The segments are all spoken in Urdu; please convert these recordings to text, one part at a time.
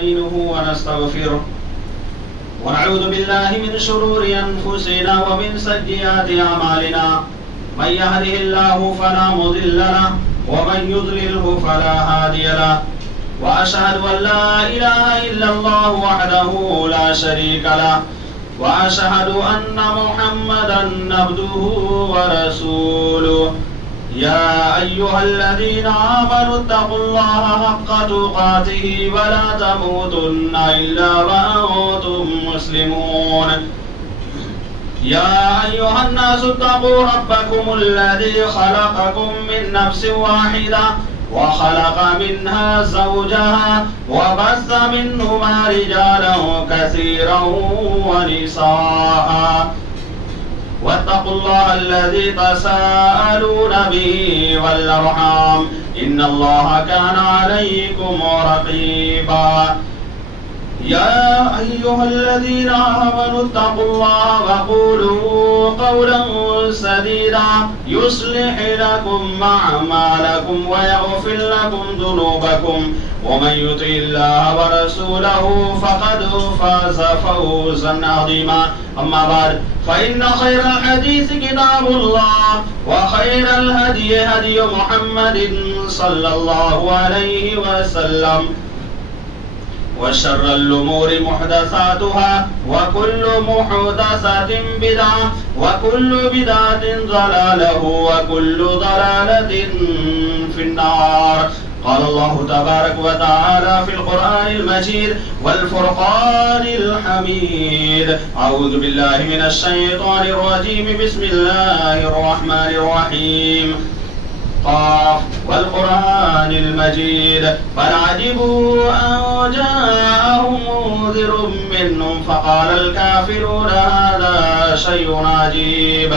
ونستعينه ونستغفره ونعوذ بالله من شرور أنفسنا ومن سيئات أعمالنا من يهده الله فلا مضل له ومن يضلله فلا هادي له وأشهد أن لا إله إلا الله وحده لا شريك له وأشهد أن محمدا عبده ورسوله يا أيها الذين آمنوا اتقوا الله حق تقاته ولا تموتن إلا وأنتم مسلمون يا أيها الناس اتقوا ربكم الذي خلقكم من نفس واحدة وخلق منها زوجها وبث منهما رجالا كثيرا ونساء واتقوا الله الذي تساءلون به والأرحام إن الله كان عليكم رقيبا يا أيها الذين آمنوا اتقوا الله وقولوا قولا سديدا يصلح لكم أعمالكم ويغفر لكم ذنوبكم ومن يطع الله ورسوله فقد فاز فوزا عظيما أما بعد فإن خير الحديث كتاب الله وخير الهدي هدي محمد صلى الله عليه وسلم وشر الأمور محدثاتها وكل محدثة بدعة وكل بدعة ضلالة وكل ضلالة في النار. قال الله تبارك وتعالى في القرآن المجيد والفرقان الحميد أعوذ بالله من الشيطان الرجيم بسم الله الرحمن الرحيم قاف والقرآن المجيد بل عجبوا أن جاءهم منذر منهم فقال الكافرون هذا شيء عجيب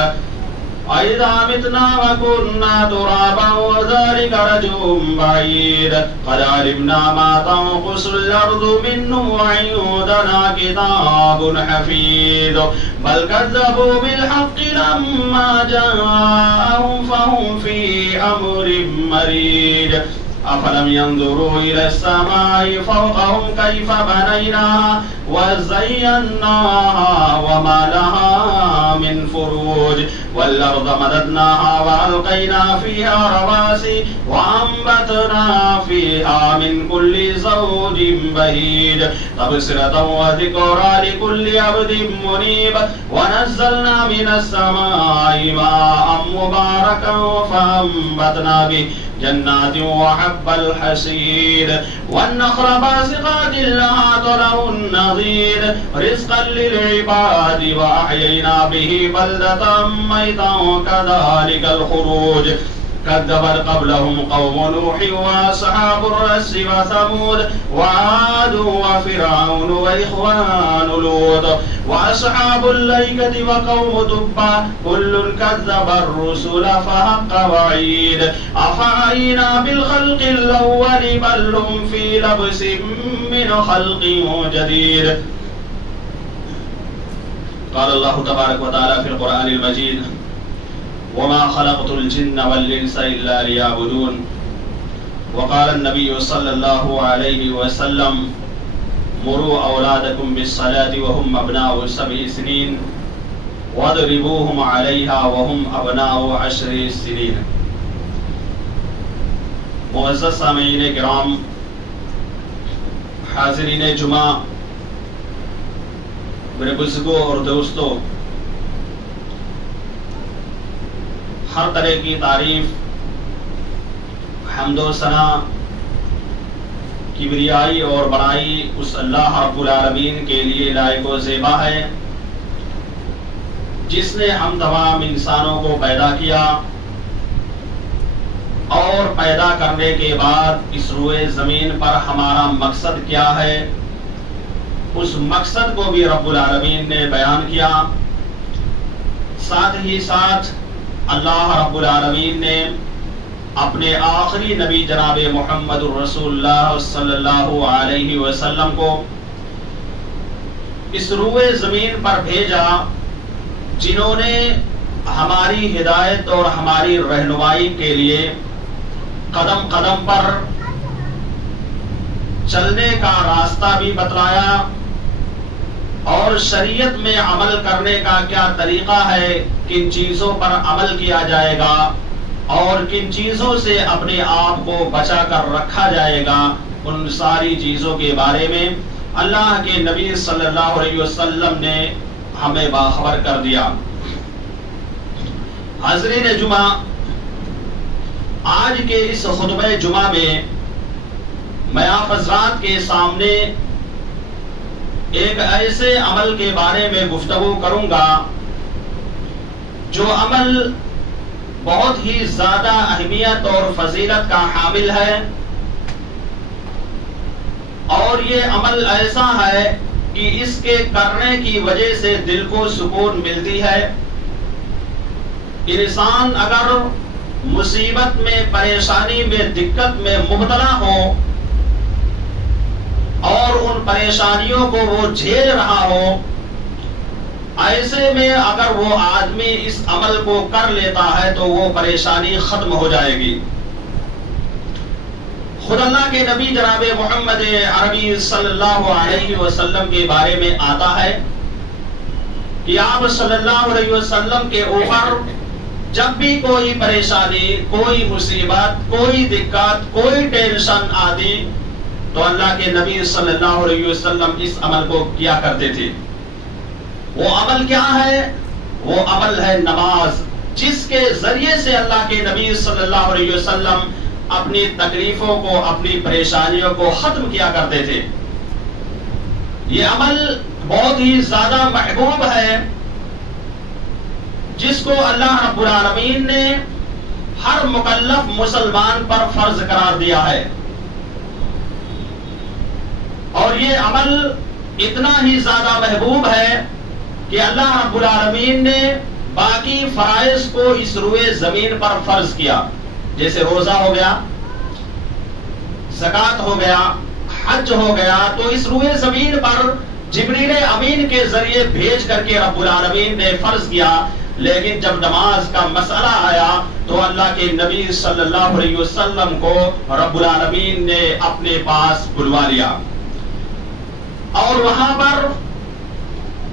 أئذا متنا وكنا ترابا وذلك رجع بعيد قد علمنا ما تنقص الأرض منهم وعندنا كتاب حفيظ بل كذبوا بالحق لما جاءهم فهم في أمر مريج أفلم ينظروا إلى السماء فوقهم كيف بنيناها وزيناها وما لها من فروج والأرض مددناها وألقينا فيها رواسي وأنبتنا فيها من كل زوج بهيج تبصرة وذكرى لكل عبد منيب ونزلنا من السماء ماء مباركا فأنبتنا به جنات وحب الحصيد والنخل باسقات لها طلع نضيد رزقا للعباد وأحيينا به بلدة ميتا كذلك الخروج كذبت قبلهم قوم نوح وأصحاب الرس وثمود وعاد وفرعون وإخوان لوط وأصحاب الأيكة وقوم تبع كل كذب الرسل فحق وعيد أفعينا بالخلق الأول بل هم في لبس من خلق جديد. قال الله تبارك وتعالى في القرآن المجيد وما خلقت الجن والإنس إلا ليعبدون وقال النبي صلى الله عليه وسلم مروا أولادكم بالصلاة وهم أبناء 7 سنين واضربوهم عليها وهم أبناء 10 سنين. معزز سامعین کرام، حاضرین جمعہ، میرے بزرگوں اور دوستوں، ہر طرح کی تعریف، حمد و ثنا، کبریائی اور بڑائی اس اللہ رب العالمین کے لیے لائق و زیبا ہے جس نے ہم تمام انسانوں کو پیدا کیا اور پیدا کرنے کے بعد اس روئے زمین پر ہمارا مقصد کیا ہے اس مقصد کو بھی رب العالمین نے بیان کیا. ساتھ ہی ساتھ اللہ رب العالمین نے اپنے آخری نبی جناب محمد الرسول اللہ صلی اللہ علیہ وسلم کو اس روئے زمین پر بھیجا جنہوں نے ہماری ہدایت اور ہماری رہنمائی کے لیے قدم قدم پر چلنے کا راستہ بھی بتلایا اور شریعت میں عمل کرنے کا کیا طریقہ ہے، کن چیزوں پر عمل کیا جائے گا اور کن چیزوں سے اپنے آپ کو بچا کر رکھا جائے گا، ان ساری چیزوں کے بارے میں اللہ کے نبی صلی اللہ علیہ وسلم نے ہمیں باخبر کر دیا۔ حاضرین جمعہ، آج کے اس خطبہ جمعہ میں میں آپ حضرات کے سامنے ایک ایسے عمل کے بارے میں گفتگو کروں گا جو عمل بہت ہی زیادہ اہمیت اور فضیلت کا حامل ہے، اور یہ عمل ایسا ہے کہ اس کے کرنے کی وجہ سے دل کو سکون ملتی ہے۔ انسان اگر مصیبت میں، پریشانی میں، دقت میں مبتلا ہو اور ان پریشانیوں کو وہ جھیل رہا ہو، ایسے میں اگر وہ آدمی اس عمل کو کر لیتا ہے تو وہ پریشانی ختم ہو جائے گی۔ خود اللہ کے نبی جناب محمد عربی صلی اللہ علیہ وسلم کے بارے میں آتا ہے کہ آپ صلی اللہ علیہ وسلم کے اوپر جب بھی کوئی پریشانی، کوئی مصیبت، کوئی دقت، کوئی ٹینشن آتی تو اللہ کے نبی صلی اللہ علیہ وسلم اس عمل کو کیا کرتے تھے۔ وہ عمل کیا ہے؟ وہ عمل ہے نماز، جس کے ذریعے سے اللہ کے نبی صلی اللہ علیہ وسلم اپنی تکلیفوں کو، اپنی پریشانیوں کو ختم کیا کرتے تھے۔ یہ عمل بہت ہی زیادہ محبوب ہے، جس کو اللہ رب العالمین نے ہر مکلف مسلمان پر فرض قرار دیا ہے، اور یہ عمل اتنا ہی زیادہ محبوب ہے کہ اللہ رب العالمین نے باقی فرائض کو اس روئے زمین پر فرض کیا، جیسے روزہ ہو گیا، زکوٰۃ ہو گیا، حج ہو گیا، تو اس روئے زمین پر جبریل امین کے ذریعے بھیج کر کے رب العالمین نے فرض کیا۔ لیکن جب نماز کا مسئلہ آیا تو اللہ کے نبی صلی اللہ علیہ وسلم کو رب العالمین نے اپنے پاس بلوا لیا، اور وہاں پر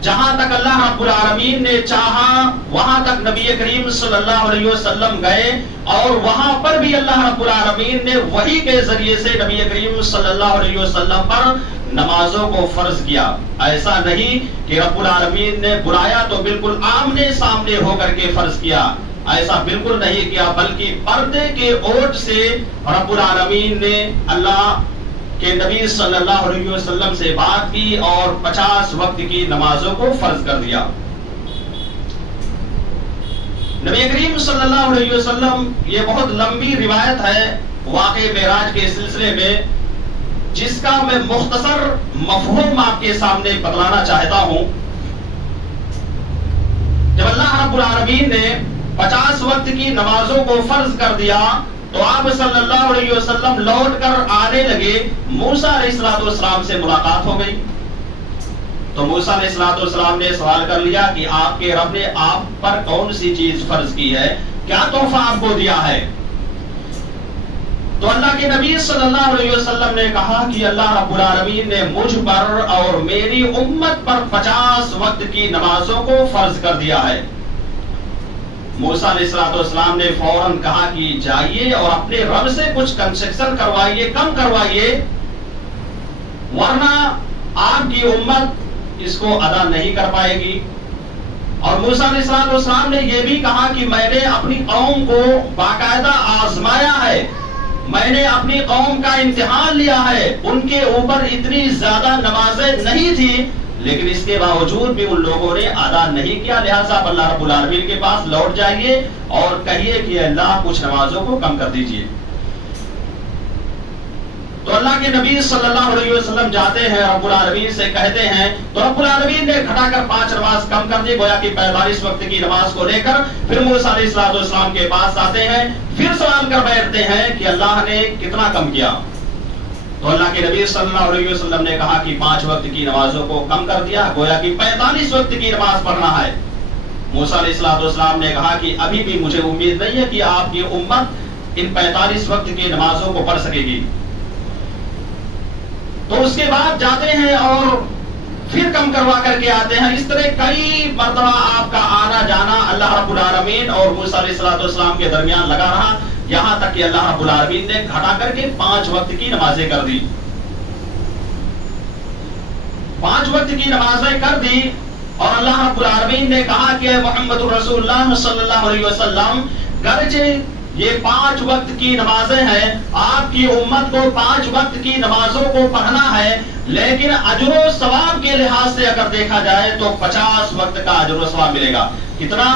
جہاں تک اللہ رب العالمین نے چاہا وہاں تک نبی کریم صلی اللہ علیہ وسلم گئے، اور وہاں پر بھی اللہ رب العالمین نے وحی کے ذریعے سے نبی کریم صلی اللہ علیہ وسلم پر نمازوں کو فرض کیا۔ ایسا نہیں کہ رب العالمین نے بلایا تو بالکل آمنے سامنے ہو کر کے فرض کیا، ایسا بالکل نہیں کیا، بلکہ پردے کے اوٹ سے رب العالمین نے اللہ کہ نبی صلی اللہ علیہ وسلم سے بات کی اور 50 وقت کی نمازوں کو فرض کر دیا۔ نبی کریم صلی اللہ علیہ وسلم، یہ بہت لمبی روایت ہے واقع معراج کے سلسلے میں، جس کا میں مختصر مفہوم آپ کے سامنے بتلانا چاہتا ہوں۔ جب اللہ رب العالمین نے 50 وقت کی نمازوں کو فرض کر دیا تو آپ صلی اللہ علیہ وسلم لوٹ کر آنے لگے، موسیٰ علیہ السلام سے ملاقات ہو گئی تو موسیٰ علیہ السلام نے سوال کر لیا کہ آپ کے رب نے آپ پر کون سی چیز فرض کی ہے، کیا تحفہ آپ کو دیا ہے؟ تو اللہ کے نبی صلی اللہ علیہ وسلم نے کہا کہ اللہ رب العالمین نے مجھ پر اور میری امت پر 50 وقت کی نمازوں کو فرض کر دیا ہے۔ موسیٰ علیہ السلام نے فوراً کہا کہ جائیے اور اپنے رب سے کچھ کنسیشن کروائیے، کم کروائیے، ورنہ آپ کی امت اس کو ادا نہیں کر پائے گی۔ اور موسیٰ علیہ السلام نے یہ بھی کہا کہ میں نے اپنی قوم کو باقاعدہ آزمایا ہے، میں نے اپنی قوم کا امتحان لیا ہے، ان کے اوپر اتنی زیادہ نمازیں نہیں تھی لیکن اس کے باوجود بھی ان لوگوں نے ادا نہیں کیا، لہٰذا اللہ رب العالمین کے پاس لوٹ جائیے اور کہیے کہ اللہ کچھ نمازوں کو کم کر دیجیے۔ تو اللہ کے نبی صلی اللہ علیہ وسلم جاتے ہیں، رب العالمین سے کہتے ہیں تو رب العالمین نے گھٹا کر 5 نماز کم کر دی، گویا کہ 45 وقت کی نماز کو لے کر پھر موسیٰ علیہ السلام کے پاس آتے ہیں، پھر سوال کر بیٹھتے ہیں کہ اللہ نے کتنا کم کیا؟ تو اللہ کے نبی صلی اللہ علیہ وسلم نے کہا کہ 5 وقت کی نمازوں کو کم کر دیا، گویا کہ 45 وقت کی نماز پڑھنا ہے۔ موسیٰ علیہ السلام نے کہا کہ ابھی بھی مجھے امید نہیں ہے کہ آپ کی امت ان 45 وقت کی نمازوں کو پڑھ سکے گی۔ تو اس کے بعد جاتے ہیں اور پھر کم کروا کر کے آتے ہیں. اس طرح کئی مرتبہ آپ کا آنا جانا اللہ رب العالمین اور موسیٰ علیہ السلام کے درمیان لگا رہا، یہاں تک کہ اللہ رب العالمین نے گھٹا کر کے 5 وقت کی نمازیں کر دی. 5 وقت کی نمازیں کر دی اور اللہ رب العالمین نے کہا کہ محمد رسول اللہ صلی اللہ علیہ وسلم گرچہ یہ 5 وقت کی نمازیں ہیں، آپ کی امت کو 5 وقت کی نمازوں کو پڑھنا ہے، لیکن اجر و ثواب کے لحاظ سے اگر دیکھا جائے تو 50 وقت کا اجر و ثواب ملے گا. کتنا؟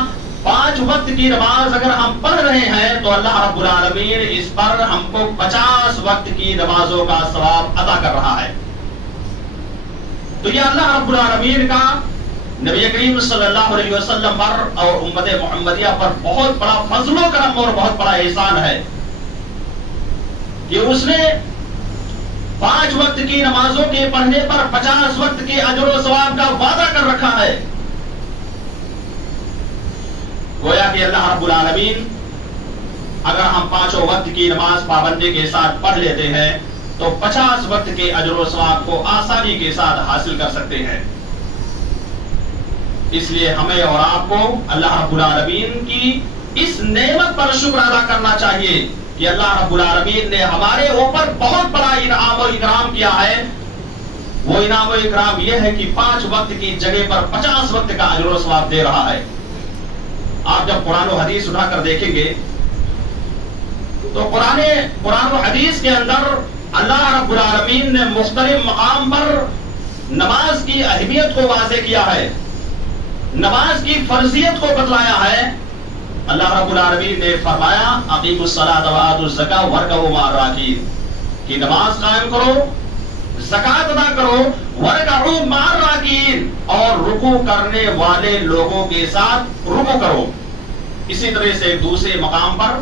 5 وقت کی نماز اگر ہم پڑھ رہے ہیں تو اللہ رب العالمین اس پر ہم کو 50 وقت کی نمازوں کا ثواب عطا کر رہا ہے. تو یہ اللہ رب العالمین کا نبی کریم صلی اللہ علیہ وسلم پر اور امت محمدیہ پر بہت بڑا فضل و کرم اور بہت بڑا احسان ہے کہ اس نے 5 وقت کی نمازوں کے پڑھنے پر 50 وقت کے اجر و ثواب کا وعدہ کر رکھا ہے. گویا کہ اللہ رب العالمین اگر ہم 5 وقت کی نماز پابندی کے ساتھ پڑھ لیتے ہیں تو 50 وقت کے اجر و ثواب کو آسانی کے ساتھ حاصل کر سکتے ہیں. اس لیے ہمیں اور آپ کو اللہ رب العالمین کی اس نعمت پر شکر ادا کرنا چاہیے کہ اللہ رب العالمین نے ہمارے اوپر بہت بڑا انعام و اکرام کیا ہے. وہ انعام و اکرام یہ ہے کہ 5 وقت کی جگہ پر 50 وقت کا اجر و ثواب دے رہا ہے. آپ جب قرآن و حدیث اٹھا کر دیکھیں گے تو قرآن و حدیث کے اندر اللہ رب العالمین نے مختلف مقام پر نماز کی اہمیت کو واضح کیا ہے، نماز کی فرضیت کو بتلایا ہے. اللہ رب العالمین نے فرمایا اقیموا الصلاۃ وآتوا الزکاۃ وارکعوا مع الراکعین، کہ نماز قائم کرو، زکات ادا کرو، وارکعوا مع الراکعین، اور رکوع کرنے والے لوگوں کے ساتھ رکوع کرو. اسی طرح سے دوسرے مقام پر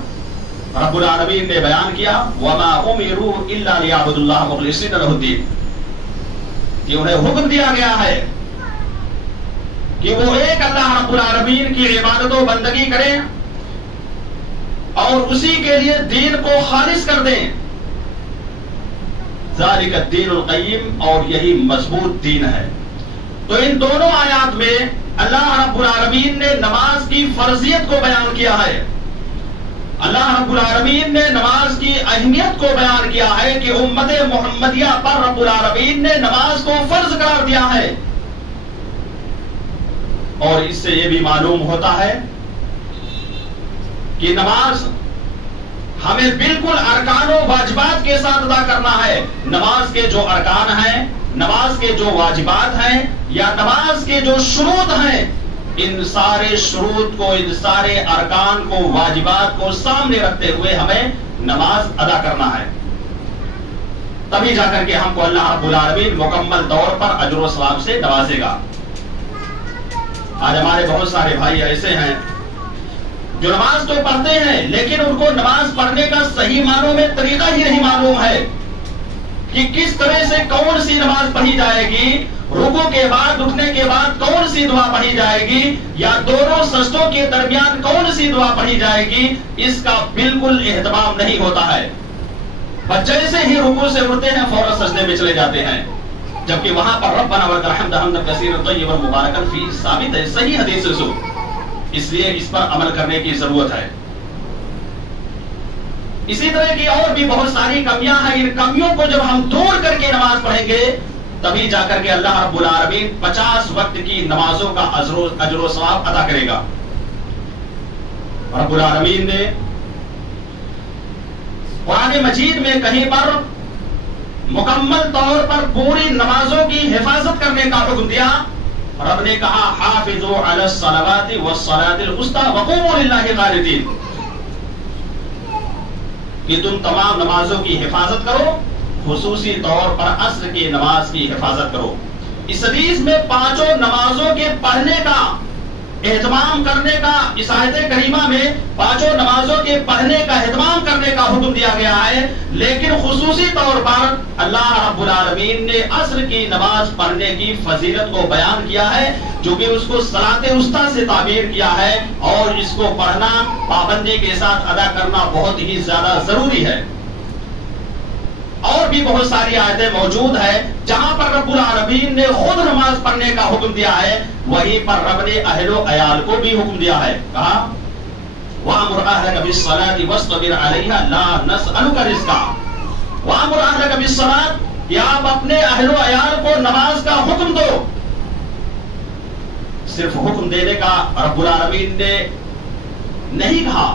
رب العالمین نے بیان کیا وما امروا الا ليعبدوا الله مخلصين له الدين، کہ انہیں حکم دیا گیا ہے کہ وہ ایک اللہ رب العالمین کی عبادت و بندگی کریں اور اسی کے لیے دین کو خالص کر دیں. ذالک الدین القیم، اور یہی مضبوط دین ہے. تو ان دونوں آیات میں اللہ رب العالمین نے نماز کی فرضیت کو بیان کیا ہے. اللہ رب العالمین نے نماز کی اہمیت کو بیان کیا ہے کہ امت محمدیہ پر رب العالمین نے نماز کو فرض قرار دیا ہے. اور اس سے یہ بھی معلوم ہوتا ہے کہ نماز ہمیں بالکل ارکان و واجبات کے ساتھ ادا کرنا ہے. نماز کے جو ارکان ہیں، نماز کے جو واجبات ہیں یا نماز کے جو شروط ہیں، ان سارے شروط کو، ان سارے ارکان کو، واجبات کو سامنے رکھتے ہوئے ہمیں نماز ادا کرنا ہے. تبھی جا کر کے ہم کو اللہ رب العالمین مکمل طور پر اجر و ثواب سے نوازے گا. آج ہمارے بہت سارے بھائی ایسے ہیں جو نماز تو پڑھتے ہیں لیکن ان کو نماز پڑھنے کا صحیح معنوں میں طریقہ ہی نہیں معلوم ہے کہ کس طرح سے کون سی نماز پڑھی جائے گی، رکوع کے بعد اٹھنے کے بعد کون سی دعا پڑھی جائے گی، یا دونوں سجدوں کے درمیان کون سی دعا پڑھی جائے گی. اس کا بالکل اہتمام نہیں ہوتا ہے. بس جیسے ہی رکوع سے اٹھتے ہیں فوراً سجدے میں چلے جاتے ہیں، جبکہ وہاں پر ربنا ولک الحمد حمدا کثیرا طیبا مبارکا فیہ ثابت ہے صحیح حدیث سے. اس لیے اس پر عمل کرنے کی ضرورت ہے. اسی طرح کی اور بھی بہت ساری کمیاں ہیں. ان کمیوں کو جب ہم دور کر کے نماز پڑھیں گے تبھی جا کر کے اللہ رب العالمین 50 وقت کی نمازوں کا اجر و ثواب ادا کرے گا. رب العالمین نے قرآن مجید میں کہیں پر مکمل طور پر پوری نمازوں کی حفاظت کرنے کا حکم دیا. رب نے کہا حافظوا علی الصلوات والصلاة الوسطى وقوموا للہ قانتین، کہ تم تمام نمازوں کی حفاظت کرو، خصوصی طور پر عصر کی نماز کی حفاظت کرو. اس حدیث میں 5 نمازوں کے پڑھنے کا اہتمام کرنے کا، اس آیت کریمہ میں 5 نمازوں کے پڑھنے کا اہتمام کرنے کا حکم دیا گیا ہے، لیکن خصوصی طور پر اللہ رب العالمین نے عصر کی نماز پڑھنے کی فضیلت کو بیان کیا ہے، جو کہ اس کو صلاۃ وسطیٰ سے تعبیر کیا ہے، اور اس کو پڑھنا پابندی کے ساتھ ادا کرنا بہت ہی زیادہ ضروری ہے. اور بھی بہت ساری آیتیں موجود ہیں جہاں پر رب العالمین نے خود نماز پڑھنے کا حکم دیا ہے، وہیں پر رب نے اہل و عیال کو بھی حکم دیا ہے. کہا وَأَمُرْ أَهْلَكَ بِالصَّلَاةِ وَاصْطَبِرْ عَلَيْهَا لَا نَسْأَلُكَ رِزْقًا. وَأَمُرْ أَهْلَكَ بِالصَّلَاةِ کہ آپ اپنے اہل و عیال کو نماز کا حکم دو. صرف حکم دینے کا رب العالمین نے نہیں کہا،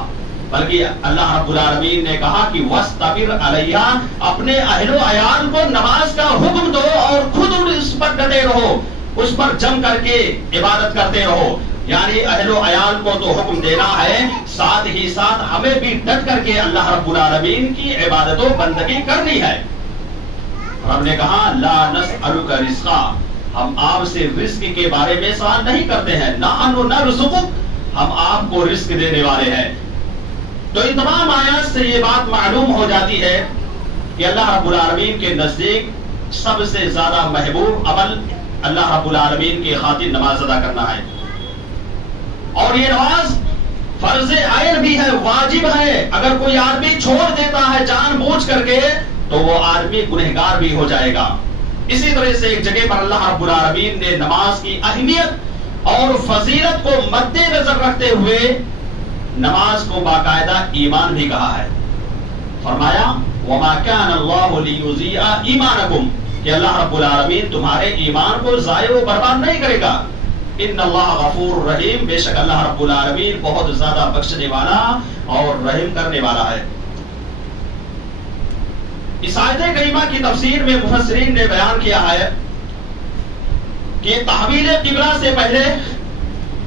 بلکہ اللہ رب العالمین نے کہا کہ وَاسْطَبِرْ عَلَيْهَا، اپنے اہل و عیال کو نماز کا حکم دو اور خود اس پر ڈٹے رہو، اس پر جم کر کے عبادت کرتے رہو. یعنی اہل و عیال کو تو حکم دینا ہے، ساتھ ہی ساتھ ہمیں بھی ڈٹ کر کے اللہ رب العالمین کی عبادت و بندگی کرنی ہے. رب نے کہا لا نسألک رزقا، ہم آپ سے رزق کے بارے میں سوال نہیں کرتے ہیں، نحن نرزقک، ہم آپ کو رزق دینے والے ہیں. تو ان تمام آیات سے یہ بات معلوم ہو جاتی ہے کہ اللہ رب العالمین کے نزدیک سب سے زیادہ محبوب عمل اللہ رب العالمین کی خاطر نماز ادا کرنا ہے. اور یہ نماز فرض عین بھی ہے، واجب ہے. اگر کوئی آدمی چھوڑ دیتا ہے جان بوجھ کر کے تو وہ آدمی گنہگار بھی ہو جائے گا. اسی طرح سے ایک جگہ پر اللہ رب العالمین نے نماز کی اہمیت اور فضیلت کو مد نظر رکھتے ہوئے نماز کو باقاعدہ ایمان بھی کہا ہے. فرمایا وَمَا كَانَ اللَّهُ لِيُضِيعَ إِيمَانَكُمْ کہ اللہ رب العالمین تمہارے ایمان کو ضائع و برباد نہیں کرے گا. ان اللہ غفور رحیم، بے شک اللہ رب العالمین بہت زیادہ بخشنے والا اور رحم کرنے والا ہے. اس آیت کریمہ کی تفسیر میں مفسرین نے بیان کیا ہے کہ تحویل قبلہ سے پہلے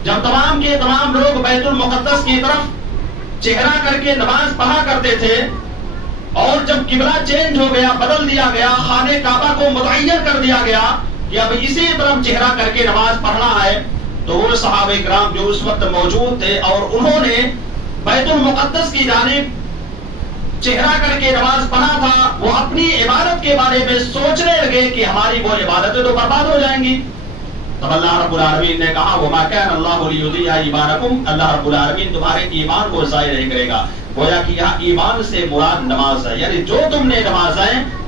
جب تمام کے تمام لوگ بیت المقدس کی طرف چہرہ کر کے نماز پڑھا کرتے تھے، اور جب قبلہ چینج ہو گیا، بدل دیا گیا، خانہ کعبہ کو متعین کر دیا گیا کہ اب اسی طرف چہرہ کر کے نماز پڑھنا ہے، تو وہ صحابہ کرام جو اس وقت موجود تھے اور انہوں نے بیت المقدس کی جانب چہرہ کر کے نماز پڑھا تھا، وہ اپنی عبادت کے بارے میں سوچنے لگے کہ ہماری وہ عبادتیں تو برباد ہو جائیں گی. تب اللہ رب العالمین نے کہا وَمَا كَانَ اللَّهُ لِيُضِيعَ إِيمَانَكُمْ، اللہ رب العالمین تمہارے ایمان کو ضائع نہیں کرے گا. گویا کہ یہاں ایمان سے مراد نماز ہے، یعنی جو تم نے نمازیں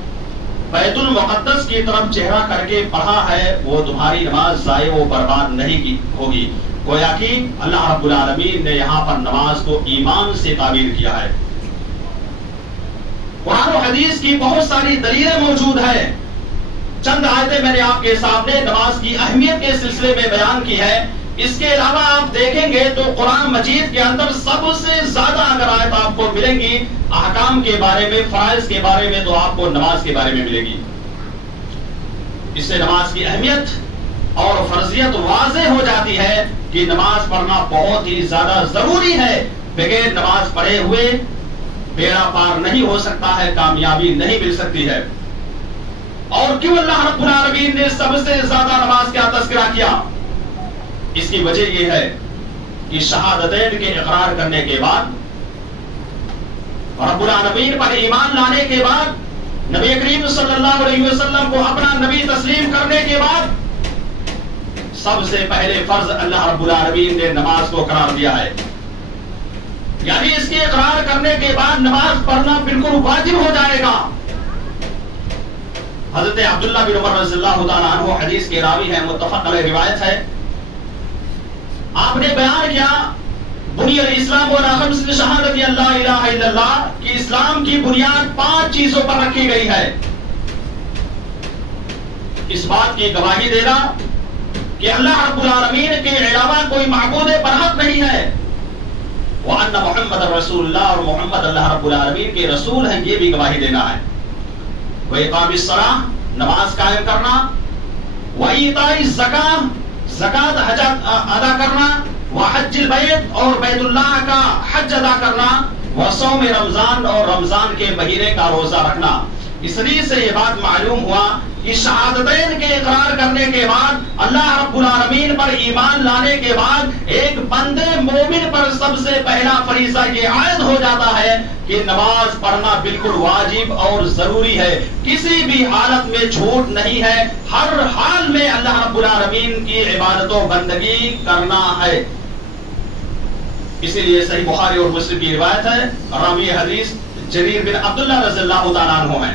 بیت المقدس کی طرف چہرہ کر کے پڑھا ہے وہ تمہاری نماز ضائع و برباد نہیں ہوگی. گویا کہ اللہ رب العالمین نے یہاں پر نماز کو ایمان سے تعبیر کیا ہے. قرآن و حدیث کی بہت ساری دلیلیں موجود ہیں. چند آیتیں میں نے آپ کے سامنے نماز کی اہمیت کے سلسلے میں بیان کی ہے. اس کے علاوہ آپ دیکھیں گے تو قرآن مجید کے اندر سب سے زیادہ اگر آیت آپ کو ملیں گی احکام کے بارے میں، فرائض کے بارے میں، تو آپ کو نماز کے بارے میں ملے گی. اس سے نماز کی اہمیت اور فرضیت واضح ہو جاتی ہے کہ نماز پڑھنا بہت ہی زیادہ ضروری ہے. بغیر نماز پڑھے ہوئے بیڑا پار نہیں ہو سکتا ہے، کامیابی نہیں مل سکتی ہے. اور کیوں اللہ رب العالمین نے سب سے زیادہ نماز کا تذکرہ کیا؟ اس کی وجہ یہ ہے کہ شہادتین کے اقرار کرنے کے بعد، رب العالمین پر ایمان لانے کے بعد، نبی کریم صلی اللہ علیہ وسلم کو اپنا نبی تسلیم کرنے کے بعد سب سے پہلے فرض اللہ رب العالمین نے نماز کو قرار دیا ہے. یعنی اس کے اقرار کرنے کے بعد نماز پڑھنا بالکل واجب ہو جائے گا. حضرت عبداللہ بن عمر رضی اللہ تعالیٰ عنہ حدیث کے راوی ہیں، متفق علیہ روایت ہے. آپ نے بیان کیا بنی الاسلام علی خمس شہادت اللہ الہ الا اللہ کہ اسلام کی بنیاد 5 چیزوں پر رکھی گئی ہے. اس بات کی گواہی دینا کہ اللہ رب العالمین کے علاوہ کوئی معبود برحق نہیں ہے، وَأَنَّ مُحَمَّدَ رَسُولُ اللَّهِ، اور محمد اللہ رب العالمین کے رسول ہیں، یہ بھی گواہی دینا ہے. وَإِقَامِ الصَّلَاةِ، نماز قائم کرنا، وَإِيتَاءِ الزَّكَاةِ، زکات ادا کرنا، وَحَجِّ الْبَيْتِ، اور بیت اللہ کا حج ادا کرنا، وَصَوْمِ رمضان، اور رمضان کے مہینے کا روزہ رکھنا. اس لیے سے یہ بات معلوم ہوا کہ شہادتین کے اقرار کرنے کے بعد، اللہ رب العالمین پر ایمان لانے کے بعد ایک بندے مومن پر سب سے پہلا فریضہ یہ عائد ہو جاتا ہے کہ نماز پڑھنا بالکل واجب اور ضروری ہے. کسی بھی حالت میں چھوٹ نہیں ہے، ہر حال میں اللہ رب العالمین کی عبادت و بندگی کرنا ہے. اسی لیے صحیح بخاری اور مسلم کی روایت ہے، راوی حدیث جریر بن عبداللہ رضی اللہ تعالیٰ عنہ ہیں.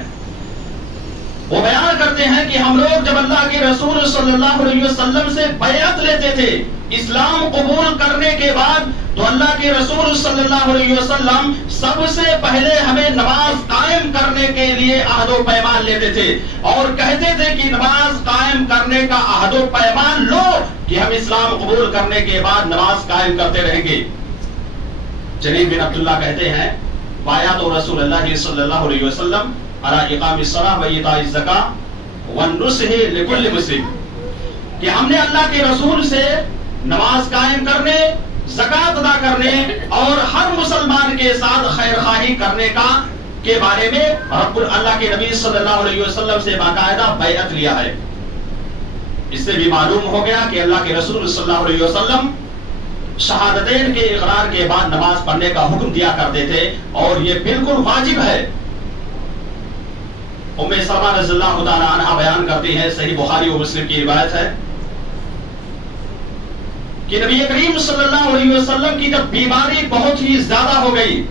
وہ بیان کرتے ہیں کہ ہم لوگ جب اللہ کے رسول صلی اللہ علیہ وسلم سے بیعت لیتے تھے اسلام قبول کرنے کے بعد، تو اللہ کے رسول صلی اللہ علیہ وسلم سب سے پہلے ہمیں نماز قائم کرنے کے لیے عہد و پیمان لیتے تھے اور کہتے تھے کہ نماز قائم کرنے کا عہد و پیمان لو کہ ہم اسلام قبول کرنے کے بعد نماز قائم کرتے رہیں گے۔ جریر بن عبداللہ کہتے ہیں بایعت رسول اللہ صلی اللہ علیہ وسلم علی اقام الصلاۃ و ایتاء الزکاۃ والنصح لکل مسلم، کہ ہم نے اللہ کے رسول سے نماز قائم کرنے، زکات ادا کرنے اور ہر مسلمان کے ساتھ خیر خواہی کرنے کا کے بارے میں اللہ کے نبی صلی اللہ علیہ وسلم سے باقاعدہ بیعت لیا ہے۔ اس سے بھی معلوم ہو گیا کہ اللہ کے رسول صلی اللہ علیہ وسلم شہادتین کے اقرار کے بعد نماز پڑھنے کا حکم دیا کرتے تھے اور یہ بالکل واجب ہے۔ ام سلمہ رضی اللہ تعالی عنہا بیان کرتی ہے، صحیح بخاری و مسلم کی روایت ہے کہ نبی کریم صلی اللہ علیہ وسلم کی جب بیماری بہت ہی زیادہ ہو گئی،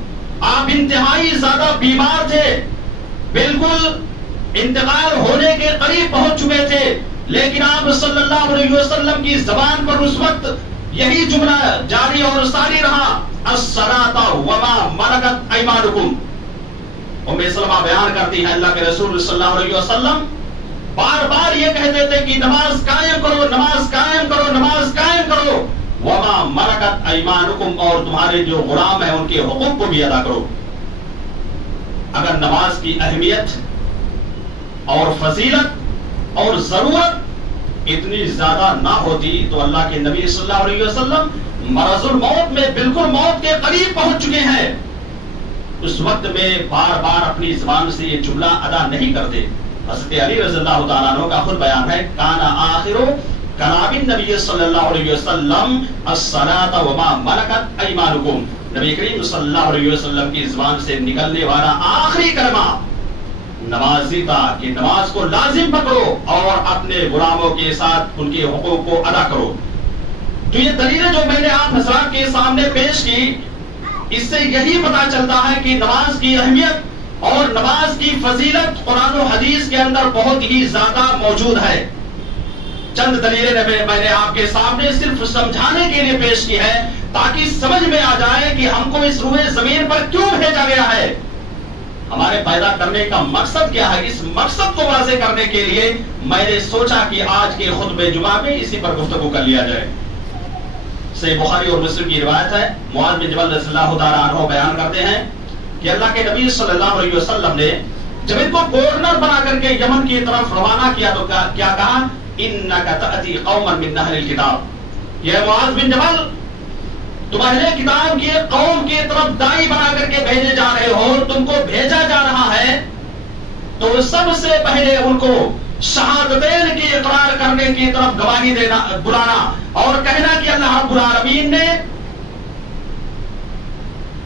آپ انتہائی زیادہ بیمار تھے، بالکل انتقال ہونے کے قریب پہنچ چکے تھے، لیکن آپ صلی اللہ علیہ وسلم کی زبان پر اس وقت یہی جملہ جاری اور ساری رہا، الصلاۃ وما ملکت ایمانکم۔ ام سلمہ بیان کرتی ہے اللہ کے رسول صلی اللہ علیہ وسلم بار بار یہ کہتے تھے کہ نماز قائم کرو، نماز قائم کرو، نماز قائم کرو، وما ملکت ایمانکم، اور تمہارے جو غلام ہیں ان کے حقوق کو بھی ادا کرو۔ اگر نماز کی اہمیت اور فضیلت اور ضرورت اتنی زیادہ نہ ہوتی تو اللہ کے نبی صلی اللہ علیہ وسلم مرض الموت میں بالکل موت کے قریب پہنچ چکے ہیں، اس وقت میں بار بار اپنی زبان سے یہ جملہ ادا نہیں کرتے۔ حضرت علی رضی اللہ تعالیٰ عنہ کا خود بیان ہے، کان آخر کلام النبی صلی اللہ علیہ وسلم الصلاۃ وما ملکت ایمانکم، نبی کریم صلی اللہ علیہ وسلم کی زبان سے نکلنے والا آخری کلمہ نمازی تھا کہ نماز کو لازم پکڑو اور اپنے غلاموں کے ساتھ ان کے حقوق کو ادا کرو۔ تو یہ دلیلیں جو میں نے آپ حضرات کے سامنے پیش کی، اس سے یہی پتہ چلتا ہے کہ نماز کی اہمیت اور نماز کی فضیلت قرآن و حدیث کے اندر بہت ہی زیادہ موجود ہے۔ چند دلیلیں میں نے آپ کے سامنے صرف سمجھانے کے لیے پیش کی ہے تاکہ سمجھ میں آ جائے کہ ہم کو اس روئے زمین پر کیوں بھیجا گیا ہے، ہمارے پیدا کرنے کا مقصد کیا ہے۔ اس مقصد کو واضح کرنے کے لیے میں نے سوچا کہ آج کے خطبہ جمعہ میں اسی پر گفتگو کر لیا جائے۔ صحیح بخاری اور مسلم کی روایت ہے، معاذ بن جبل رضی اللہ تعالیٰ عنہ بیان کرتے ہیں کہ اللہ کے نبی صلی اللہ علیہ وسلم نے جب ان کو گورنر بنا کر کے یمن کی طرف روانہ کیا تو کیا کہا، انک تأتی قوما من اہل الکتاب، یہ معاذ بن جبل تم اہل کتاب کی قوم کی طرف دائی بنا کر کے بھیجے جا رہے ہو، تم کو بھیجا جا رہا ہے تو سب سے پہلے ان کو شہادتین کی اقرار کرنے کی طرف گواہی دینا، بلانا اور کہنا کہ اللہ رب العالمین نے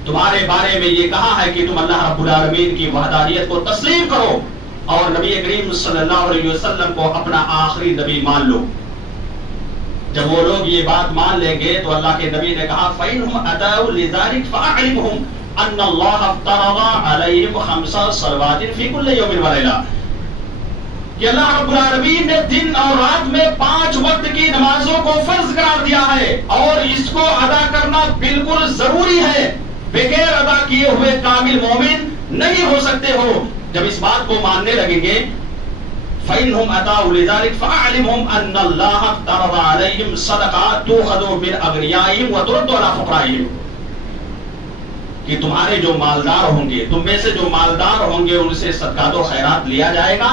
تمہارے بارے میں یہ کہا ہے کہ تم اللہ رب العالمین کی وحدانیت کو تسلیم کرو اور نبی کریم صلی اللہ علیہ وسلم کو اپنا آخری نبی مان لو۔ جب وہ لوگ یہ بات مان لیں گے تو اللہ کے نبی نے کہا فَإِنْهُمْ أَتَاوْا لِذَلِكَ فَأَعْلِمْهُمْ أَنَّ اللَّهَ افْتَرَضَ عَلَيْهِمْ 5 صلوات فِي كُلِّ يَوْمٍ وَلَيْلَةٍ، کہ اللہ رب العالمین نے دن اور رات میں 5 وقت کی نمازوں کو فرض قرار دیا ہے اور اس کو ادا کرنا بالکل ضروری ہے، بغیر ادا کیے ہوئے کامل مومن نہیں ہو سکتے ہو۔ جب اس بات کو ماننے لگیں گے فَإِنْهُمْ أَتَاوْا لِذَلِكَ فَأَعْلِمْهُمْ أَنَّ اللَّهَ افْتَرَضَ عَلَيْهِمْ صَدَقَةً تُؤْخَذُ مِنْ أَغْنِيَائِهِمْ وَتُرَدُّ عَلَىٰ فُقَرَائِهِمْ، کہ تمہارے جو مالدار ہوں گے، تم میں سے جو مالدار ہوں گے ان سے صدقات و خیرات لیا جائے گا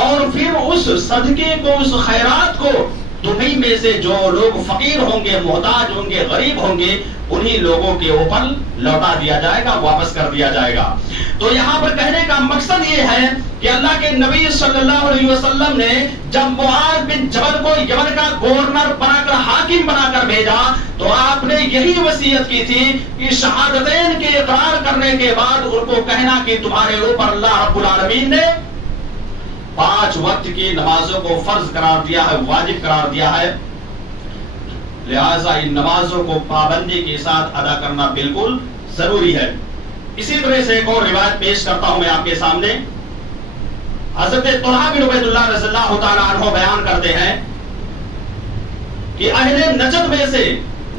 اور پھر اس صدقے کو، اس خیرات کو تمہیں میں سے جو لوگ فقیر ہوں گے، محتاج ہوں گے، غریب ہوں گے، انہی لوگوں کے اوپر لوٹا دیا جائے گا، واپس کر دیا جائے گا۔ تو یہاں پر کہنے کا مقصد یہ ہے کہ اللہ کے نبی صلی اللہ علیہ وسلم نے جب معاذ بن جبل کو یمن کا گورنر بنا کر، حاکم بنا کر بھیجا تو آپ نے یہی وصیت کی تھی کہ شہادتین کے اقرار کرنے کے بعد ان کو کہنا کہ تمہارے اوپر اللہ رب العالمین نے 5 وقت کی نمازوں کو فرض قرار دیا ہے، واجب قرار دیا ہے، لہذا ان نمازوں کو پابندی کے ساتھ ادا کرنا بالکل ضروری ہے۔ اسی طرح سے ایک اور روایت پیش کرتا ہوں میں آپ کے سامنے حضرت طلحہ بن عبید اللہ رضی اللہ تعالیٰ عنہ بیان کرتے ہیں کہ اہل نجد میں سے،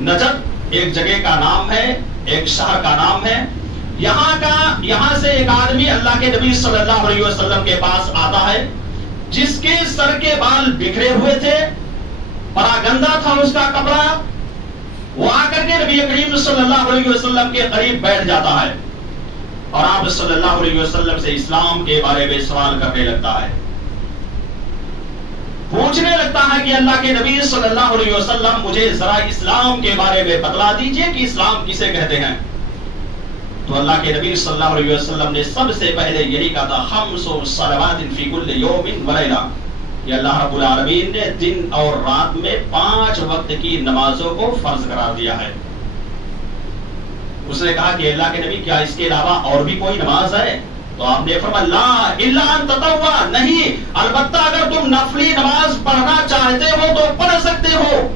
نجد ایک جگہ کا نام ہے، ایک شہر کا نام ہے، یہاں سے ایک آدمی اللہ کے نبی صلی اللہ علیہ وسلم کے پاس آتا ہے جس کے سر کے بال بکھرے ہوئے تھے، بڑا گندا تھا اس کا کپڑا. وہ آ کر کے نبی کریم صلی اللہ علیہ وسلم کے قریب بیٹھ جاتا ہے اور آپ صلی اللہ علیہ وسلم سے اسلام کے بارے میں سوال کرنے لگتا ہے، پوچھنے لگتا ہے کہ اللہ کے نبی صلی اللہ علیہ وسلم مجھے ذرا اسلام کے بارے میں بتلا دیجئے کہ اسلام کسے کہتے ہیں. تو اللہ کے نبی صلی اللہ علیہ وسلم نے سب سے پہلے یہی کہا تھا، خمس صلوات فی کل یوم و لیلہ، کہ اللہ رب العالمین نے دن اور رات میں 5 وقت کی نمازوں کو فرض قرار دیا ہے. اس نے کہا کہ اللہ کے نبی کیا اس کے علاوہ اور بھی کوئی نماز ہے؟ تو آپ نے فرمایا لا الا ان تطوع، نہیں، البتہ اگر تم نفلی نماز پڑھنا چاہتے ہو تو پڑھ سکتے ہو.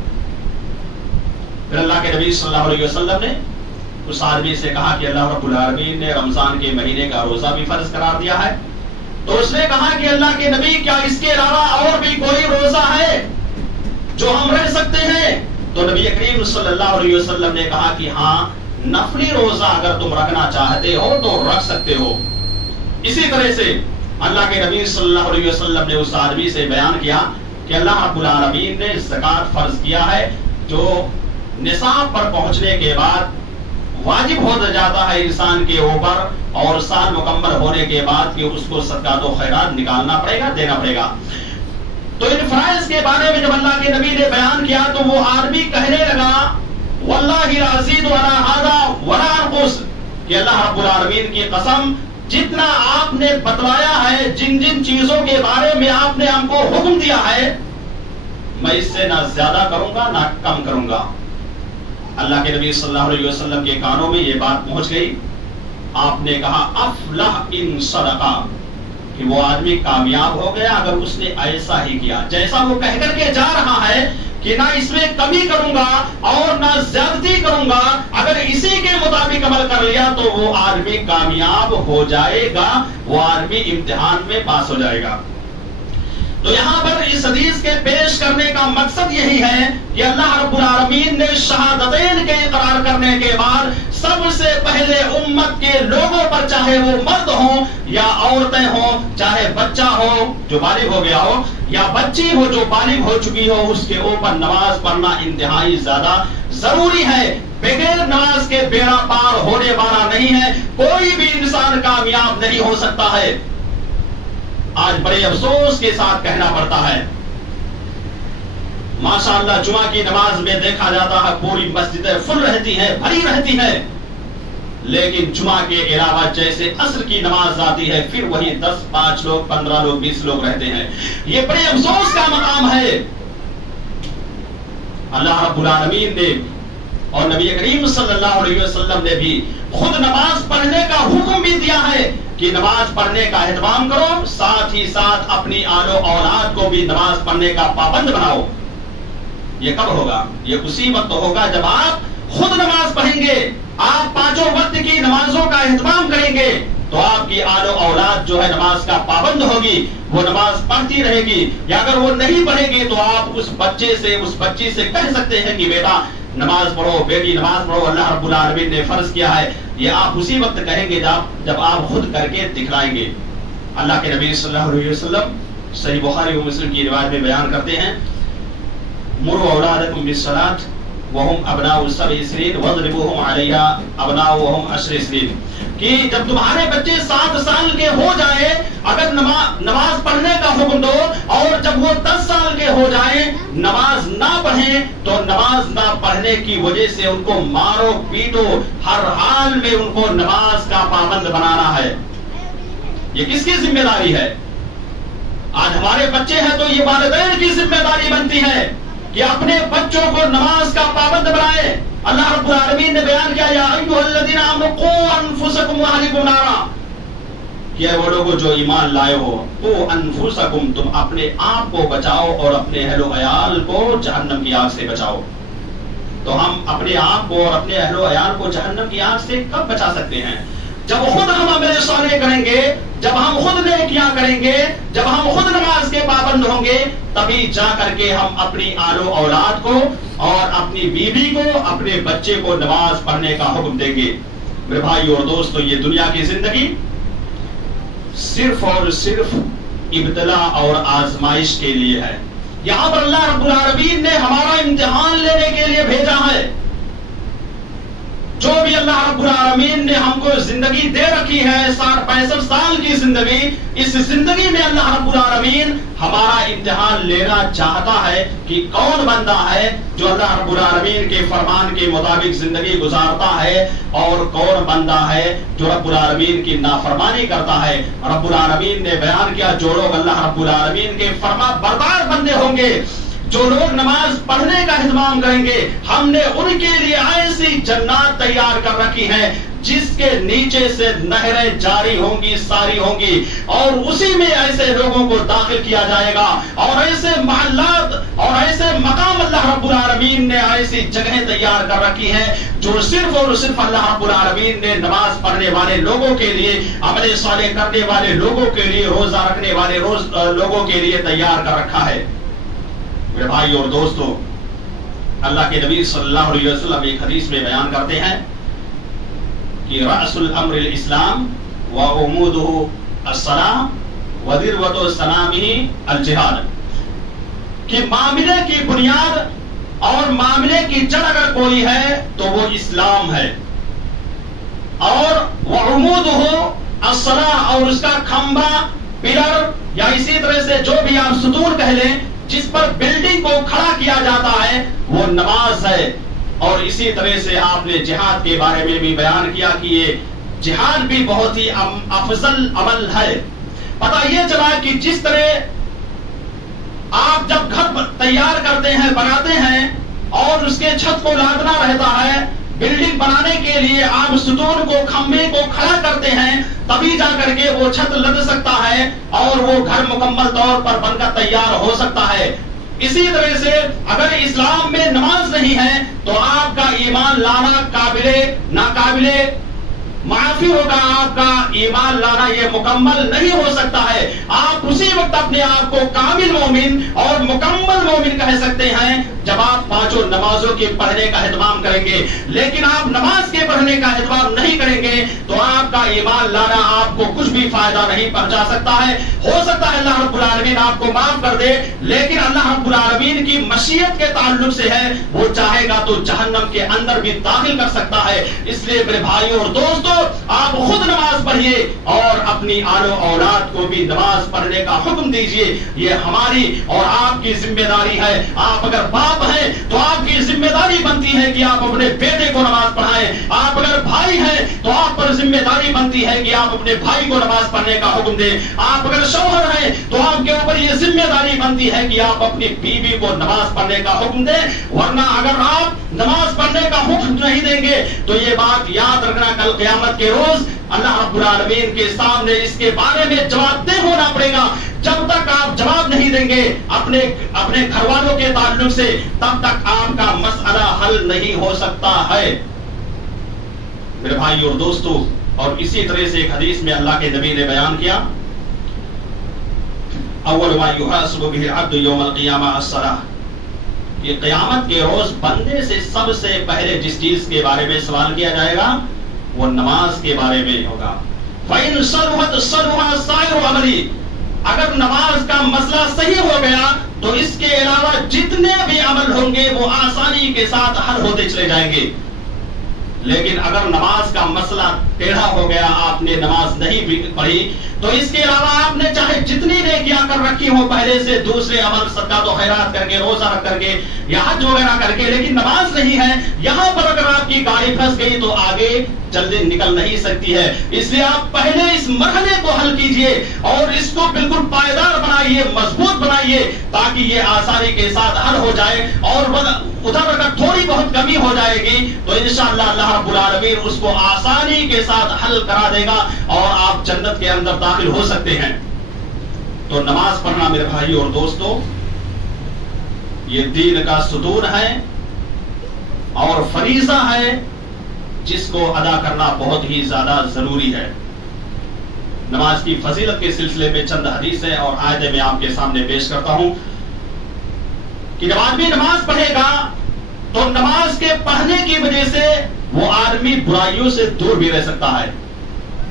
پھر اللہ کے نبی صلی اللہ علیہ وسلم نے اس آدمی سے کہا کہ اللہ رب العالمین نے رمضان کے مہینے کا روزہ بھی فرض قرار دیا ہے. تو اس نے کہا کہ اللہ کے نبی کیا اس کے علاوہ اور بھی کوئی روزہ ہے جو ہم رہ سکتے ہیں؟ تو نبی کریم صلی اللہ علیہ وسلم نے کہا کہ ہاں، نفلی روزہ اگر تم رکھنا چاہتے ہو تو رکھ سکتے ہو. اسی طرح سے اللہ کے نبی صلی اللہ علیہ وسلم نے اس آدمی سے بیان کیا کہ اللہ رب العالمین نے زکوٰۃ فرض کیا ہے جو نصاب پر پہنچنے کے بعد واجب ہو جاتا ہے انسان کے اوپر، اور سال مکمل ہونے کے بعد کہ اس کو صدقات و خیرات نکالنا پڑے گا، دینا پڑے گا. تو ان فرائض کے بارے میں جب اللہ کے نبی نے بیان کیا تو وہ آدمی کہنے لگا واللہ لا ازید ولا ھذا ولا انقص، کہ اللہ رب العالمین کی قسم جتنا آپ نے بتلایا ہے، جن جن چیزوں کے بارے میں آپ نے ہم کو حکم دیا ہے، میں اس سے نہ زیادہ کروں گا نہ کم کروں گا. اللہ کے نبی صلی اللہ علیہ وسلم کے کانوں میں یہ بات پہنچ گئی. آپ نے کہا افلح ان صدقہ، کہ وہ آدمی کامیاب ہو گیا اگر اس نے ایسا ہی کیا جیسا وہ کہہ کر کے جا رہا ہے کہ نہ اس میں کمی کروں گا اور نہ زیادتی کروں گا. اگر اسی کے مطابق عمل کر لیا تو وہ آدمی کامیاب ہو جائے گا، وہ آدمی امتحان میں پاس ہو جائے گا. تو یہاں پر اس حدیث کے پیش کرنے کا مقصد یہی ہے کہ اللہ رب العالمین نے شہادتین کے اقرار کرنے کے بعد سب سے پہلے امت کے لوگوں پر، چاہے وہ مرد ہوں یا عورتیں ہوں، چاہے بچہ ہو جو بالغ ہو گیا ہو یا بچی ہو جو بالغ ہو چکی ہو، اس کے اوپر نماز پڑھنا انتہائی زیادہ ضروری ہے. بغیر نماز کے بیڑا پار ہونے والا نہیں ہے، کوئی بھی انسان کامیاب نہیں ہو سکتا ہے. آج بڑے افسوس کے ساتھ کہنا پڑتا ہے، ماشاءاللہ جمعہ کی نماز میں دیکھا جاتا ہے پوری مسجدیں فل رہتی ہیں، بھری رہتی ہیں، لیکن جمعہ کے علاوہ جیسے عصر کی نماز آتی ہے پھر وہی 10 5 لوگ 15 لوگ 20 لوگ رہتے ہیں. یہ بڑے افسوس کا مقام ہے. اللہ رب العالمین نے اور نبی کریم صلی اللہ علیہ وسلم نے بھی خود نماز پڑھنے کا حکم بھی دیا ہے کہ نماز پڑھنے کا اہتمام کرو، ساتھ ہی ساتھ اپنی آل و اولاد کو بھی نماز پڑھنے کا پابند بناؤ. یہ کب ہوگا؟ یہ اسی وقت ہوگا جب آپ خود نماز پڑھیں گے، آپ 5 وقت کی نمازوں کا اہتمام کریں گے تو آپ کی آل و اولاد جو ہے نماز کا پابند ہوگی، وہ نماز پڑھتی رہے گی. یا اگر وہ نہیں پڑھے گی تو آپ اس بچے سے اس بچی سے کہہ سکتے ہیں کہ بیٹا نماز پڑھو، بیٹی نماز پڑھو، اللہ رب العالمین نے فرض کیا ہے. یہ آپ اسی وقت کہیں گے جب آپ خود کر کے دکھلائیں گے. اللہ کے نبی صلی اللہ علیہ وسلم صحیح بخاری و مسلم کی روایت میں بیان کرتے ہیں، مروا اولادکم بالصلاۃ وہم ابناء 7 سنین واضربوہم علیہا ابناؤہم 10 سنین، کہ جب تمہارے بچے 7 سال کے ہو جائیں اگر نماز پڑھنے کا حکم دو، اور جب وہ 10 سال کے ہو جائیں نماز نہ پڑھیں تو نماز نہ پڑھنے کی وجہ سے ان کو مارو پیٹو، ہر حال میں ان کو نماز کا پابند بنانا ہے. یہ کس کی ذمہ داری ہے؟ آج ہمارے بچے ہیں تو یہ والدین کی ذمہ داری بنتی ہے کہ اپنے بچوں کو نماز کا پابند بنائے. اللہ رب العالمین نے بیان کیا یا ایھا الذین آمنوا قوا انفسکم واہلکم نارا، کہ وہ لوگوں جو ایمان لائے ہو، قوا انفسکم، تم اپنے آپ کو بچاؤ اور اپنے اہل و عیال کو جہنم کی آگ سے بچاؤ. تو ہم اپنے آپ کو اور اپنے اہل و عیال کو جہنم کی آگ سے کب بچا سکتے ہیں؟ جب خود ہم عمل صالح کریں گے، جب ہم خود نیکیاں کریں گے، جب ہم خود نماز کے پابند ہوں گے، تبھی جا کر کے ہم اپنی آل و اولاد کو اور اپنی بیوی کو، اپنے بچے کو نماز پڑھنے کا حکم دیں گے۔ میرے بھائی اور دوستو، یہ دنیا کی زندگی صرف اور صرف ابتلا اور آزمائش کے لیے ہے۔ یہاں پر اللہ رب العالمین نے ہمارا امتحان لینے کے لیے بھیجا ہے۔ جو بھی اللہ رب العالمین نے ہم کو زندگی دے رکھی ہے، 60-65 سال کی زندگی، اس زندگی میں اللہ رب العالمین ہمارا امتحان لینا چاہتا ہے کہ کون بندہ ہے جو اللہ رب العالمین کے فرمان کے مطابق زندگی گزارتا ہے، اور کون بندہ ہے جو رب العالمین کی نافرمانی کرتا ہے۔ رب العالمین نے بیان کیا، جو لوگ اللہ رب العالمین کے فرما بردار بندے ہوں گے، جو لوگ نماز پڑھنے کا اہتمام کریں گے، ہم نے ان کے لیے ایسی جنات تیار کر رکھی ہیں جس کے نیچے سے نہریں جاری ہوں گی، ساری ہوں گی، اور اسی میں ایسے لوگوں کو داخل کیا جائے گا، اور ایسے محلات اور ایسے مقام اللہ رب العالمین نے ایسی جگہیں تیار کر رکھی ہیں جو صرف اور صرف اللہ رب العالمین نے نماز پڑھنے والے لوگوں کے لیے، عمل صالح کرنے والے لوگوں کے لیے، روزہ رکھنے والے لوگوں کے لیے تیار کر رکھا ہے۔ میرے بھائی اور دوستو، اللہ کے نبی صلی اللہ علیہ وسلم ایک حدیث میں بیان کرتے ہیں کہ رأس الامر الاسلام وعمودہ الصلاۃ وذروۃ سنامہ الجہاد، کہ معاملے کی بنیاد اور معاملے کی جڑ اگر کوئی ہے تو وہ اسلام ہے، اور وعمودہ الصلاۃ، اور اس کا کھمبا، پلر، یا اسی طرح سے جو بھی آپ ستون کہہ لیں جس پر بلڈنگ کو کھڑا کیا جاتا ہے، وہ نماز ہے۔ اور اسی طرح سے آپ نے جہاد کے بارے میں بھی بیان کیا کہ یہ جہاد بھی بہت ہی افضل عمل ہے۔ پتہ یہ چلا کہ جس طرح آپ جب گھر تیار کرتے ہیں، بناتے ہیں، اور اس کے چھت کو لادنا رہتا ہے، بلڈنگ بنانے کے لیے آپ ستون کو، کھمبے کو کھڑا کرتے ہیں، تبھی جا کر کے وہ چھت لد سکتا ہے اور وہ گھر مکمل طور پر بن کر تیار ہو سکتا ہے۔ اسی طرح سے اگر اسلام میں نماز نہیں ہے تو آپ کا ایمان لانا قابل ناقابل معافی ہوگا، آپ کا ایمان لانا یہ مکمل نہیں ہو سکتا ہے۔ آپ اسی وقت اپنے آپ کو کامل مومن اور مکمل مومن کہہ سکتے ہیں جب آپ پانچوں نمازوں کے پڑھنے کا اہتمام کریں گے، لیکن آپ نماز کے پڑھنے کا اہتمام نہیں کریں گے تو آپ کا ایمان لانا آپ کو کچھ بھی فائدہ نہیں پہنچا سکتا ہے۔ ہو سکتا ہے اللہ رب العالمین آپ کو معاف کر دے، لیکن اللہ رب العالمین کی مشیت کے تعلق سے ہے، وہ چاہے گا تو جہنم کے اندر بھی داخل کر سکتا ہے۔ اس لیے میرے بھائیوں اور دوستوں، آپ خود نماز پڑھیے اور اپنی آل و اولاد کو بھی نماز پڑھنے کا حکم دیجیے۔ یہ ہماری اور آپ کی ذمہ داری ہے۔ آپ اگر باپ ہیں تو آپ کی ذمہ داری بنتی ہے کہ آپ اپنے بیٹے کو نماز پڑھائیں۔ آپ اگر بھائی ہیں تو آپ پر ذمہ داری بنتی ہے کہ آپ اپنے بھائی کو نماز پڑھنے کا حکم دیں۔ آپ اگر شوہر ہیں تو آپ کے اوپر یہ ذمہ داری بنتی ہے کہ آپ اپنی بیوی کو نماز پڑھنے کا حکم دیں، ورنہ اگر آپ نماز پڑھنے کا حکم نہیں دیں گے تو یہ بات یاد رکھنا، کل قیامت کے روز اللہ رب العالمین کے سامنے اس کے بارے میں جواب دہ ہونا پڑے گا۔ جب تک آپ جواب نہیں دیں گے اپنے گھر والوں کے تعلق سے، تب تک آپ کا مسئلہ حل نہیں ہو سکتا ہے۔ میرے بھائی اور دوستو، اور اسی طرح سے ایک حدیث میں اللہ کے نبی نے بیان کیا، اول ما یحاسب به العبد یوم القیامہ الصلاۃ، کہ قیامت کے روز بندے سے سب سے پہلے جس چیز کے بارے میں سوال کیا جائے گا وہ نماز کے بارے میں ہوگا۔ فَإِن صَلُحَتْ صَلُحَ سَائِرُ عَمَلِهِ، اگر نماز کا مسئلہ صحیح ہو گیا تو اس کے علاوہ جتنے بھی عمل ہوں گے وہ آسانی کے ساتھ حل ہوتے چلے جائیں گے۔ لیکن اگر نماز کا مسئلہ ٹیڑھا ہو گیا، آپ نے نماز نہیں پڑھی، تو اس کے علاوہ آپ نے چاہے جتنی نیکیاں کر رکھی ہوں پہلے سے، دوسرے عمل، صدقات و خیرات کر کے، روزہ رکھ کر کے یا حج وغیرہ کر کے، لیکن نماز نہیں ہے، یہاں پر اگر آپ کی گاڑی پھنس گئی تو آگے جلدی نکل نہیں سکتی ہے۔ اس لیے آپ پہلے اس مرحلے کو حل کیجئے اور اس کو بالکل پائیدار بنائیے، مضبوط بنائیے، تاکہ یہ آسانی کے ساتھ حل ہو جائے، اور ادھر اگر تھوڑی بہت کمی ہو جائے گی تو انشاءاللہ اللہ رب العالمین اس کو آسانی کے ساتھ حل کرا دے گا اور آپ جنت کے اندر داخل ہو سکتے ہیں۔ تو نماز پڑھنا میرے بھائی اور دوستو یہ دین کا ستون ہے اور فریضہ ہے، جس کو ادا کرنا بہت ہی زیادہ ضروری ہے۔ نماز کی فضیلت کے سلسلے میں چند حدیثیں اور آیتیں میں آپ کے سامنے پیش کرتا ہوں کہ جب آدمی نماز پڑھے گا تو نماز کے پڑھنے کی وجہ سے وہ آدمی برائیوں سے دور بھی رہ سکتا ہے،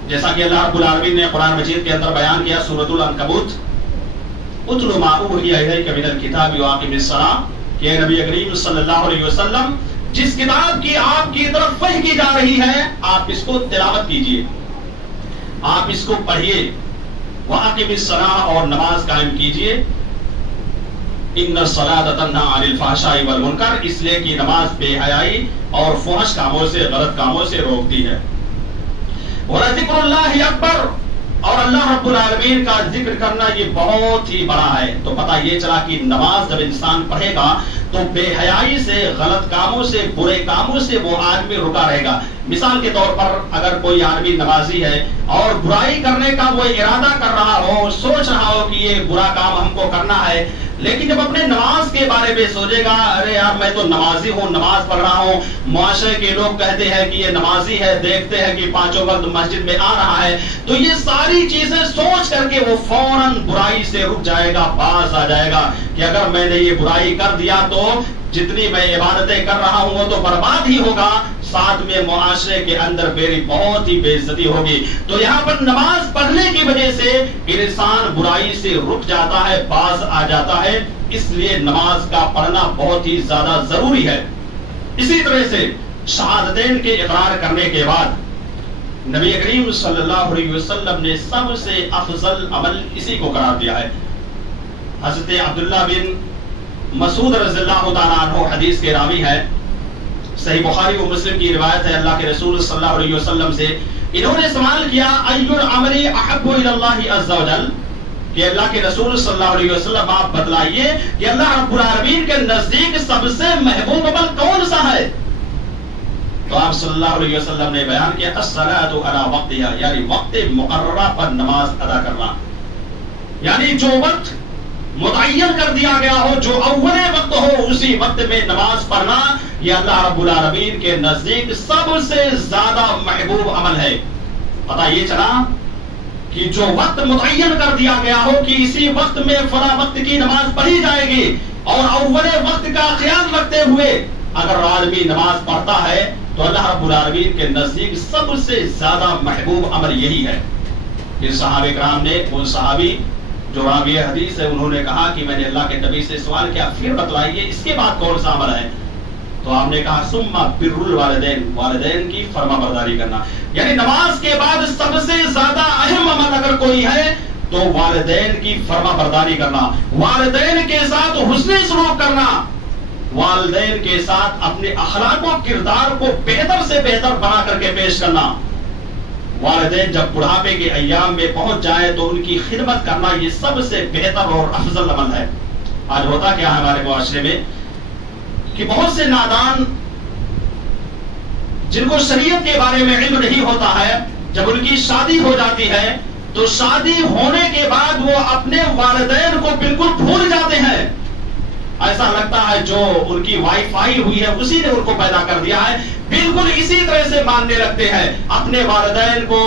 جیسا کہ اللہ رب العالمین نے قرآن مجید کے اندر بیان کیا سورۃ العنکبوت، اتل ما اوحی الیک من الکتاب واقم الصلاۃ، کہ نبی کریم صلی اللہ علیہ وسلم جس کتاب کی آپ کی طرف وحی کی جا رہی ہے آپ اس کو تلاوت کیجئے، آپ اس کو پڑھیے، واقم الصلاۃ اور نماز قائم کیجئے، ان الصلاۃ تنہی عن الفحشاء والمنکر، اس لیے کہ نماز بے حیائی اور فحش کاموں سے غلط کاموں سے روکتی ہے، وَلَذِكْرُ اللَّهِ اکبر، اور اللہ رب العالمین کا ذکر کرنا یہ بہت ہی بڑا ہے۔ تو پتہ یہ چلا کہ نماز جب انسان پڑھے گا تو بے حیائی سے، غلط کاموں سے، برے کاموں سے وہ آدمی رکا رہے گا۔ مثال کے طور پر اگر کوئی آدمی نمازی ہے اور برائی کرنے کا وہ ارادہ کر رہا ہو، سوچ رہا ہو کہ یہ برا کام ہم کو کرنا ہے، لیکن جب اپنے نماز کے بارے میں سوچے گا، ارے یار میں تو نمازی ہوں، نماز پڑھ رہا ہوں، معاشرے کے لوگ کہتے ہیں کہ یہ نمازی ہے، دیکھتے ہیں کہ پانچوں وقت مسجد میں آ رہا ہے، تو یہ ساری چیزیں سوچ کر کے وہ فوراً برائی سے رک جائے گا، باز آ جائے گا کہ اگر میں نے یہ برائی کر دیا تو جتنی میں عبادتیں کر رہا ہوں وہ تو برباد ہی ہوگا، ساتھ میں معاشرے کے اندر میری بہت ہی بے عزتی ہوگی۔ تو یہاں پر نماز پڑھنے کی وجہ سے انسان برائی سے رک جاتا ہے، باز آ جاتا ہے، اس لیے نماز کا پڑھنا بہت ہی زیادہ ضروری ہے۔ اسی طرح سے شہادتین کے اقرار کرنے کے بعد نبی کریم صلی اللہ علیہ وسلم نے سب سے افضل عمل اسی کو قرار دیا ہے۔ حضرت عبداللہ بن مسعود رضی اللہ تعالیٰ عنہ حدیث کے راوی ہے، صحیح بخاری و مسلم کی روایت ہے، اللہ کے رسول صلی اللہ علیہ وسلم سے انہوں نے سوال کیا ای العمل احب الی اللہ عز وجل، کہ اللہ کے رسول صلی اللہ علیہ وسلم آپ بتلائیے کہ اللہ رب العالمین کے نزدیک سب سے محبوب عمل کون سا ہے؟ تو آپ صلی اللہ علیہ وسلم نے بیان کیا الصلاۃ علی وقتہا، یعنی وقت مقررہ پر نماز ادا کرنا، یعنی جو وقت متعین کر دیا گیا ہو، جو اول وقت ہو اسی وقت میں نماز پڑھنا، یہ اللہ رب العالمین کے نزدیک سب سے زیادہ محبوب عمل ہے۔ پتہ یہ چلا کہ جو وقت متعین کر دیا گیا ہو کہ اسی وقت میں فلاں وقت کی نماز پڑھی جائے گی، اور اول وقت کا خیال رکھتے ہوئے اگر آدمی نماز پڑھتا ہے تو اللہ رب العالمین کے نزدیک سب سے زیادہ محبوب عمل یہی ہے۔ پھر صحابہ کرام نے، وہ صحابی جو راوی حدیث ہے، انہوں نے کہا کہ میں نے اللہ کے نبی سے سوال کیا، پھر بتلائیے اس کے بعد کون سا عمل ہے؟ تو آپ نے کہا ثم بر الوالدین، والدین کی فرما برداری کرنا، یعنی نماز کے بعد سب سے زیادہ اہم عمل اگر کوئی ہے تو والدین کی فرما برداری کرنا، والدین کے ساتھ حسن سلوک کرنا، والدین کے ساتھ اپنے اخلاق و کردار کو بہتر سے بہتر بنا کر کے پیش کرنا۔ والدین جب بڑھاپے کے ایام میں پہنچ جائے تو ان کی خدمت کرنا یہ سب سے بہتر اور افضل عمل ہے۔ آج ہوتا کیا ہے ہمارے معاشرے میں کہ بہت سے نادان جن کو شریعت کے بارے میں علم نہیں ہوتا ہے، جب ان کی شادی ہو جاتی ہے تو شادی ہونے کے بعد وہ اپنے والدین کو بالکل بھول جاتے ہیں، ایسا لگتا ہے جو ان کی وائف آئی ہوئی ہے اسی نے ان کو پیدا کر دیا ہے، بالکل اسی طرح سے ماننے لگتے ہیں، اپنے والدین کو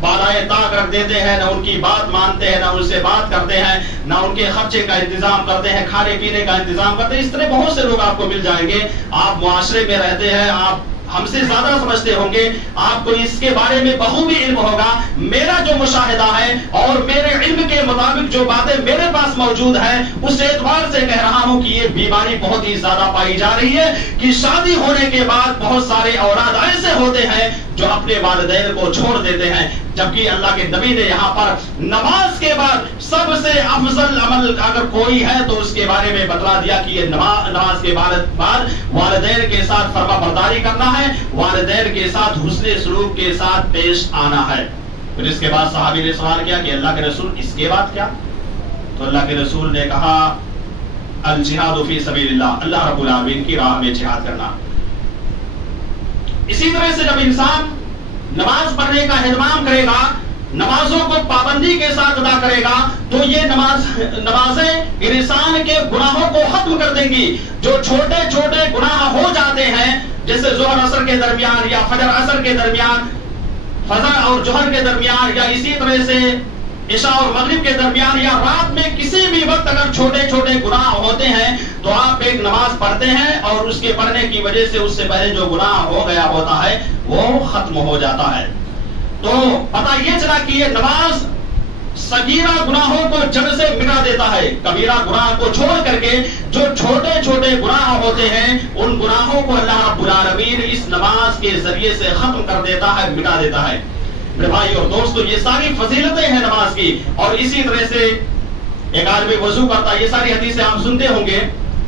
بالائے طاق رکھ دیتے ہیں، نہ ان کی بات مانتے ہیں، نہ ان سے بات کرتے ہیں، نہ ان کے خرچے کا انتظام کرتے ہیں، کھانے پینے کا انتظام کرتے ہیں۔ اس طرح بہت سے لوگ آپ کو مل جائیں گے، آپ معاشرے میں رہتے ہیں، آپ ہم سے زیادہ سمجھتے ہوں گے، آپ کو اس کے بارے میں بخوبی علم ہوگا۔ میرا جو مشاہدہ ہے اور میرے علم کے مطابق جو باتیں میرے پاس موجود ہیں اس اعتبار سے کہہ رہا ہوں کہ یہ بیماری بہت ہی زیادہ پائی جا رہی ہے کہ شادی ہونے کے بعد بہت سارے اولاد ایسے ہوتے ہیں جو اپنے والدین کو چھوڑ دیتے ہیں، جبکہ اللہ کے نبی نے یہاں پر نماز کے بعد سب سے افضل عمل اگر کوئی ہے تو اس کے بارے میں بتلا دیا کہ یہ نماز کے بعد والدین کے ساتھ فرما برداری کرنا ہے، والدین کے ساتھ حسن سلوک کے ساتھ پیش آنا ہے۔ پھر اس کے بعد صحابی نے سوال کیا کہ اللہ کے رسول اس کے بعد کیا؟ تو اللہ کے رسول نے کہا الجہاد فی سبیل اللہ، اللہ رب العالمین کی راہ میں جہاد کرنا۔ اسی طرح سے جب انسان نماز پڑھنے کا اہتمام کرے گا، نمازوں کو پابندی کے ساتھ ادا کرے گا تو یہ نمازیں انسان کے گناہوں کو ختم کر دیں گی۔ جو چھوٹے چھوٹے گناہ ہو جاتے ہیں جیسے ظہر عصر کے درمیان یا فجر عصر کے درمیان، فجر اور ظہر کے درمیان، یا اسی طرح سے عشاء اور مغرب کے درمیان، یا رات میں کسی بھی وقت اگر چھوٹے چھوٹے گناہ ہوتے ہیں تو آپ ایک نماز پڑھتے ہیں اور اس کے پڑھنے کی وجہ سے اس سے پہلے جو گناہ ہو گیا ہوتا ہے وہ ختم ہو جاتا ہے۔ تو پتہ یہ چلا کہ یہ نماز صغیرہ گناہوں کو جڑ سے مٹا دیتا ہے، کبیرہ گناہ کو چھوڑ کر کے جو چھوٹے چھوٹے گناہ ہوتے ہیں ان گناہوں کو اللہ رب العالمین اس نماز کے ذریعے سے ختم کر دیتا ہے، مٹا دیتا ہے۔ میرے بھائی اور دوستو، یہ ساری فضیلتیں ہیں نماز کی۔ اور اسی طرح سے ایک آدمی وضو کرتا ہے، یہ ساری حدیثیں آپ سنتے ہوں گے،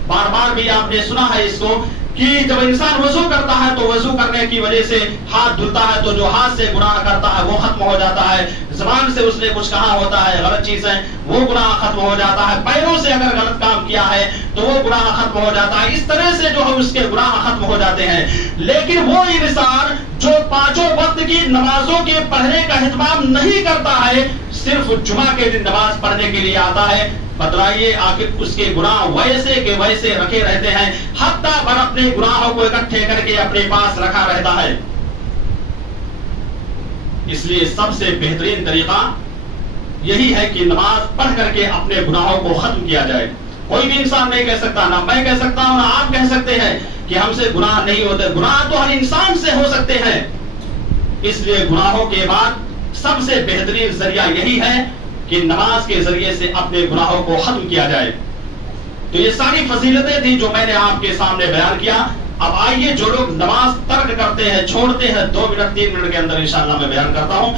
بار بار بھی آپ نے سنا ہے اس کو، کہ جب انسان وضو کرتا ہے تو وضو کرنے کی وجہ سے ہاتھ دھلتا ہے تو جو ہاتھ سے گناہ کرتا ہے وہ ختم ہو جاتا ہے، زبان سے اس نے کچھ کہا ہوتا ہے غلط چیز ہے وہ گناہ ختم ہو جاتا ہے، پیروں سے اگر غلط کام کیا ہے تو وہ گناہ ختم ہو جاتا ہے، اس طرح سے جو ہے اس کے گناہ ختم ہو جاتے ہیں۔ لیکن وہ انسان جو پانچوں وقت کی نمازوں کے پڑھنے کا اہتمام نہیں کرتا ہے، صرف جمعہ کے دن نماز پڑھنے کے لیے آتا ہے، بتلائیے آخر اس کے گناہ ویسے کے ویسے رکھے رہتے ہیں، حتیٰ پر اپنے گناہوں کو اکٹھے کر کے اپنے پاس رکھا رہتا ہے۔ اس لیے سب سے بہترین طریقہ یہی ہے کہ نماز پڑھ کر کے اپنے گناہوں کو ختم کیا جائے۔ کوئی بھی انسان نہیں کہہ سکتا، نہ میں کہہ سکتا ہوں نہ آپ کہہ سکتے ہیں کہ ہم سے گناہ نہیں ہوتے، گناہ تو ہر انسان سے ہو سکتے ہیں۔ اس لیے گناہوں کے بعد سب سے بہترین ذریعہ یہی ہے کہ نماز کے ذریعے سے اپنے گناہوں کو ختم کیا جائے۔ تو یہ ساری فضیلتیں تھیں جو میں نے آپ کے سامنے بیان کیا۔ اب آئیے جو لوگ نماز ترک کرتے ہیں، چھوڑتے ہیں، 2 منٹ 3 منٹ کے اندر انشاءاللہ میں بیان کرتا ہوں،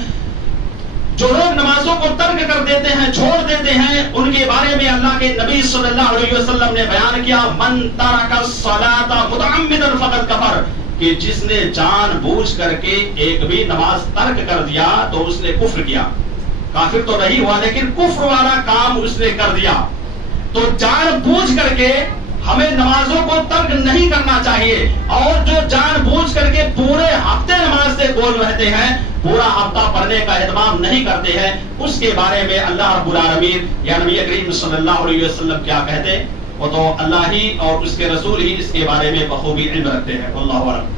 جو لوگ نمازوں کو ترک کر دیتے ہیں، چھوڑ دیتے ہیں، ان کے بارے میں اللہ کے نبی صلی اللہ علیہ وسلم نے بیان کیا، من ترک الصلاۃ متعمدا فقد کفر، کہ جس نے جان بوجھ کر کے ایک بھی نماز ترک کر دیا تو اس نے کفر کیا۔ کافر تو نہیں ہوا لیکن کفر والا کام اس نے کر دیا۔ تو جان بوجھ کر کے ہمیں نمازوں کو ترک نہیں کرنا چاہیے، اور جو جان بوجھ کر کے پورے ہفتے نماز سے گول رہتے ہیں، پورا ہفتہ پڑھنے کا اہتمام نہیں کرتے ہیں، اس کے بارے میں اللہ رب العالمین یا نبی کریم صلی اللہ علیہ وسلم کیا کہتے؟ وہ تو اللہ ہی اور اس کے رسول ہی اس کے بارے میں بخوبی علم رکھتے ہیں، واللہ اعلم۔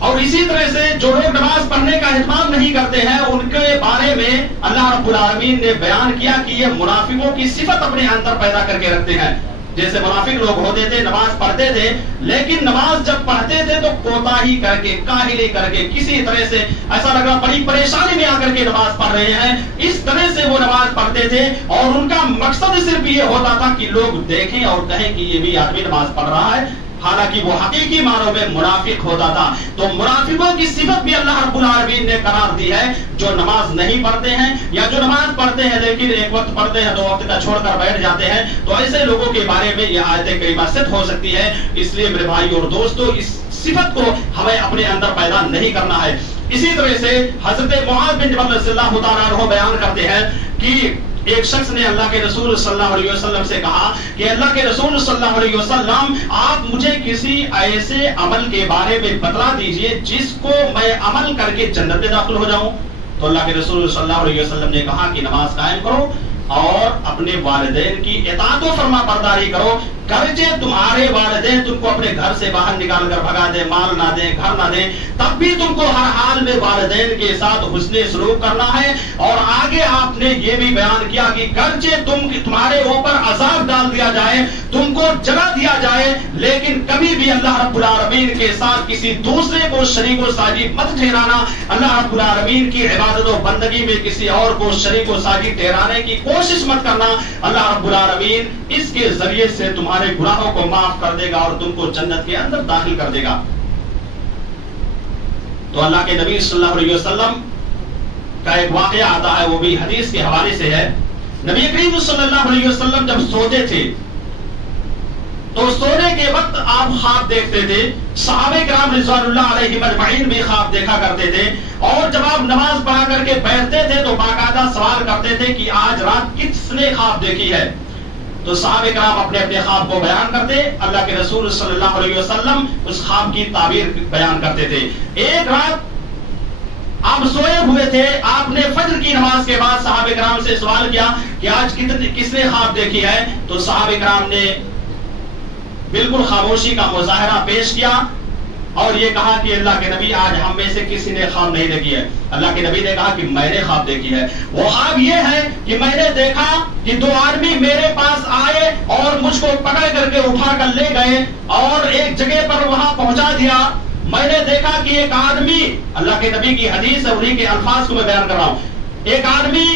اور اسی طرح سے جو لوگ نماز پڑھنے کا اہتمام نہیں کرتے ہیں، ان کے بارے میں اللہ رب العالمین نے بیان کیا کہ یہ منافقوں کی صفت اپنے اندر پیدا کر کے رکھتے ہیں۔ جیسے منافق لوگ ہوتے تھے، نماز پڑھتے تھے لیکن نماز جب پڑھتے تھے تو کوتاہی کر کے، کاہلی کر کے، کسی طرح سے ایسا لگ رہا بڑی پریشانی میں آ کر کے نماز پڑھ رہے ہیں، اس طرح سے وہ نماز پڑھتے تھے، اور ان کا مقصد صرف یہ ہوتا تھا کہ لوگ دیکھیں اور کہیں کہ یہ بھی آدمی نماز پڑھ رہا ہے، حالانکہ وہ حقیقی معنوں میں منافق ہوتا تھا۔ تو منافقوں کی صفت بھی اللہ رب العالمین نے قرار دی ہے، جو نماز نہیں پڑھتے ہیں یا جو نماز پڑھتے ہیں لیکن ایک وقت پڑھتے ہیں 2 وقت کا چھوڑ کر بیٹھ جاتے ہیں، تو ایسے لوگوں کے بارے میں یہ آیت کریمہ صدق ہو سکتی ہے۔ اس لیے میرے بھائی اور دوستو، اس صفت کو ہمیں اپنے اندر پیدا نہیں کرنا ہے۔ اسی طرح سے حضرت معاذ بن جبل رضی اللہ تعالیٰ عنہ بیان کرتے ہیں کہ ایک شخص نے اللہ کے رسول صلی اللہ علیہ وسلم سے کہا کہ اللہ کے رسول صلی اللہ علیہ وسلم، آپ مجھے کسی ایسے عمل کے بارے میں بتلا دیجئے جس کو میں عمل کر کے جنت میں داخل ہو جاؤں۔ تو اللہ کے رسول صلی اللہ علیہ وسلم نے کہا کہ نماز قائم کرو اور اپنے والدین کی اطاعت و فرما برداری کرو، گرچہ تمہارے والدین تم کو اپنے گھر سے باہر نکال کر بھگا دیں، مال نہ دیں، گھر نہ دیں، تب بھی تم کو ہر حال میں والدین کے ساتھ حسن سلوک کرنا ہے۔ اور آگے آپ نے یہ بھی بیان کیا کہ گرچہ تمہارے اوپر عذاب ڈال دیا جائے، تم کو جلا دیا جائے، لیکن کبھی بھی اللہ رب العالمین کے ساتھ کسی دوسرے کو شریک و ساجد مت ٹھہرانا، اللہ رب العالمین کی عبادت و بندگی میں کسی اور کو شریک و ساجد ٹھہرانے کی کوشش مت کرنا۔ اللہ رب العالمین اس کے ذریعے سے تمہارے گناہوں کو معاف کر دے گا اور تم کو جنت کے اندر داخل کر دے گا۔ تو اللہ کے نبی صلی اللہ علیہ وسلم کا ایک واقعہ آتا ہے، وہ بھی حدیث کے حوالے سے ہے۔ نبی کریم صلی اللہ علیہ وسلم جب سوتے تھے تو سونے کے وقت آپ خواب دیکھتے تھے، صحابہ کرام رضوان اللہ علیہم اجمعین بھی خواب دیکھا کرتے تھے، اور جب آپ نماز پڑھا کر کے بیٹھتے تھے تو باقاعدہ سوال کرتے تھے کہ آج رات کس نے خواب دیکھی ہے۔ تو صحابہ کرام اپنے اپنے خواب کو بیان کرتے، اللہ کے رسول صلی اللہ علیہ وسلم اس خواب کی تعبیر بیان کرتے تھے۔ ایک رات آپ سوئے ہوئے تھے، آپ نے فجر کی نماز کے بعد صحابہ کرام سے سوال کیا کہ آج کس نے خواب دیکھی ہے؟ تو صحابہ کرام نے بالکل خاموشی کا مظاہرہ پیش کیا اور یہ کہا کہ اللہ کے نبی آج ہم میں سے کسی نے خواب نہیں دیکھی ہے. اللہ کے نبی نے کہا کہ میں نے خواب دیکھی ہے. وہ خواب یہ ہے کہ میں نے دیکھا کہ دو آدمی میرے پاس آئے اور مجھ کو پکڑ کر کے اٹھا کر لے گئے اور ایک جگہ پر وہاں پہنچا دیا. میں نے دیکھا کہ ایک آدمی, اللہ کے نبی کی حدیث ہے, انہی کے الفاظ کو میں بیان کر رہا ہوں, ایک آدمی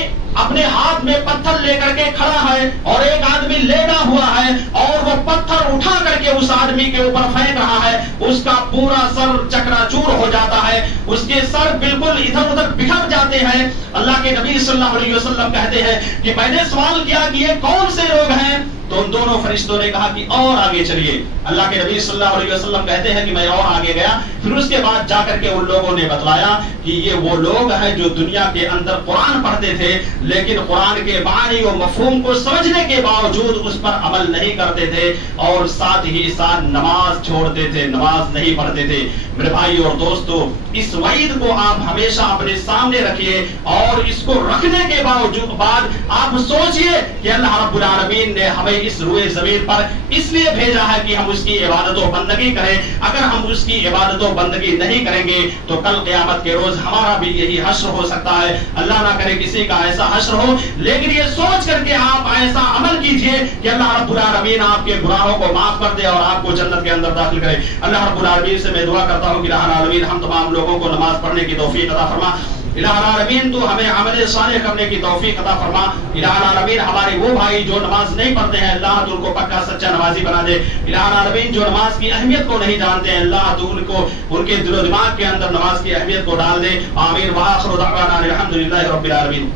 اپنے ہاتھ میں پتھر لے کر کے کھڑا ہے اور ایک آدمی لیٹا ہوا ہے اور وہ پتھر اٹھا کر کے اس آدمی کے اوپر پھینک رہا ہے. اس کا پورا سر چکنا چور ہو جاتا ہے, اس کے سر بالکل ادھر ادھر بکھر جاتے ہیں. اللہ کے نبی صلی اللہ علیہ وسلم کہتے ہیں کہ میں نے سوال کیا کہ یہ کون سے لوگ ہیں, تو ان دونوں فرشتوں نے کہا کہ اور آگے چلیے. اللہ کے نبی صلی اللہ علیہ وسلم کہتے ہیں کہ میں اور آگے گیا, پھر اس کے بعد جا کر کے ان لوگوں نے بتلایا کہ یہ وہ لوگ ہیں جو دنیا کے اندر قرآن پڑھتے تھے لیکن قرآن کے معنی و مفہوم کو سمجھنے کے باوجود اس پر عمل نہیں کرتے تھے اور ساتھ ہی ساتھ نماز چھوڑتے تھے, نماز نہیں پڑھتے تھے. میرے بھائی اور دوستو, اس وعید کو آپ ہمیشہ اپنے سامنے رکھیے اور اس کو رکھنے کے بعد آپ سوچئے کہ اللہ رب العالمین نے ہمیں اس روئے زمین پر اس لیے بھیجا ہے کہ ہم اس کی عبادت و بندگی کریں. اگر ہم اس کی عبادت و بندگی نہیں کریں گے تو کل قیامت کے روز ہمارا بھی یہی حشر ہو سکتا ہے. اللہ نہ کرے کسی کا ایسا حشر ہو, لیکن یہ سوچ کر کے آپ ایسا عمل کیجئے کہ اللہ رب العالمین آپ کے گناہوں کو معاف کر دے اور آپ کو جنت کے اندر داخل کرے. اللہ رب العالمین سے میں دعا کرتا ہوں کہ الہ العالمین ہم تمام لوگوں کو نماز پڑھنے کی توفیق عطا فرما. الہ العالمین تو ہمیں عمل صالح کرنے کی توفیق عطا فرما. الہ العالمین ہمارے وہ بھائی جو نماز نہیں پڑھتے ہیں, اللہ تو ان کو پکا سچا نمازی بنا دے. الہ العالمین جو نماز کی اہمیت کو نہیں جانتے ہیں, اللہ تو ان کو ان کے دل و دماغ کے اندر نماز کی اہمیت کو ڈال دے. آمین. وآخر دعوانا الحمدللہ رب العالمین.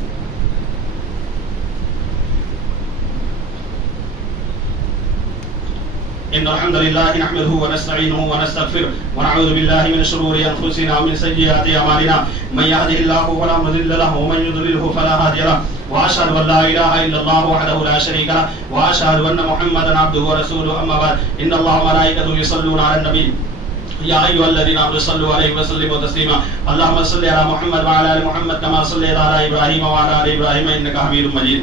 إن الحمد لله نحمده ونستعينه ونستغفره ونعوذ بالله من شرور أنفسنا ومن سيئات أعمالنا من يهده الله فلا مضل له ومن يضلله فلا هادي له وأشهد أن لا إله إلا الله وحده لا شريك له وأشهد أن محمدا عبده ورسوله. أما بعد إن الله وملائكته يصلون على النبي يا أيها الذين آمنوا صلوا عليه وسلموا تسليما. اللهم صل على محمد وعلى آل محمد كما صليت على إبراهيم وعلى آل إبراهيم إنك حميد مجيد.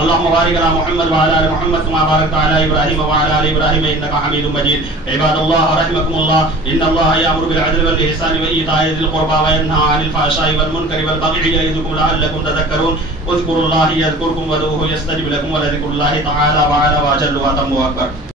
اللهم بارك على محمد وعلى ال محمد كما باركت على ابراهيم وعلى ال ابراهيم انك حميد مجيد. عباد الله رحمكم الله, ان الله يأمر بالعدل والاحسان وايتاء ذي القربى وينهى عن الفحشاء والمنكر والبغي يعظكم لعلكم تذكرون. اذكروا الله يذكركم وادعوه يستجب لكم ولذكر الله تعالى وعلى واجل واتم واكبر.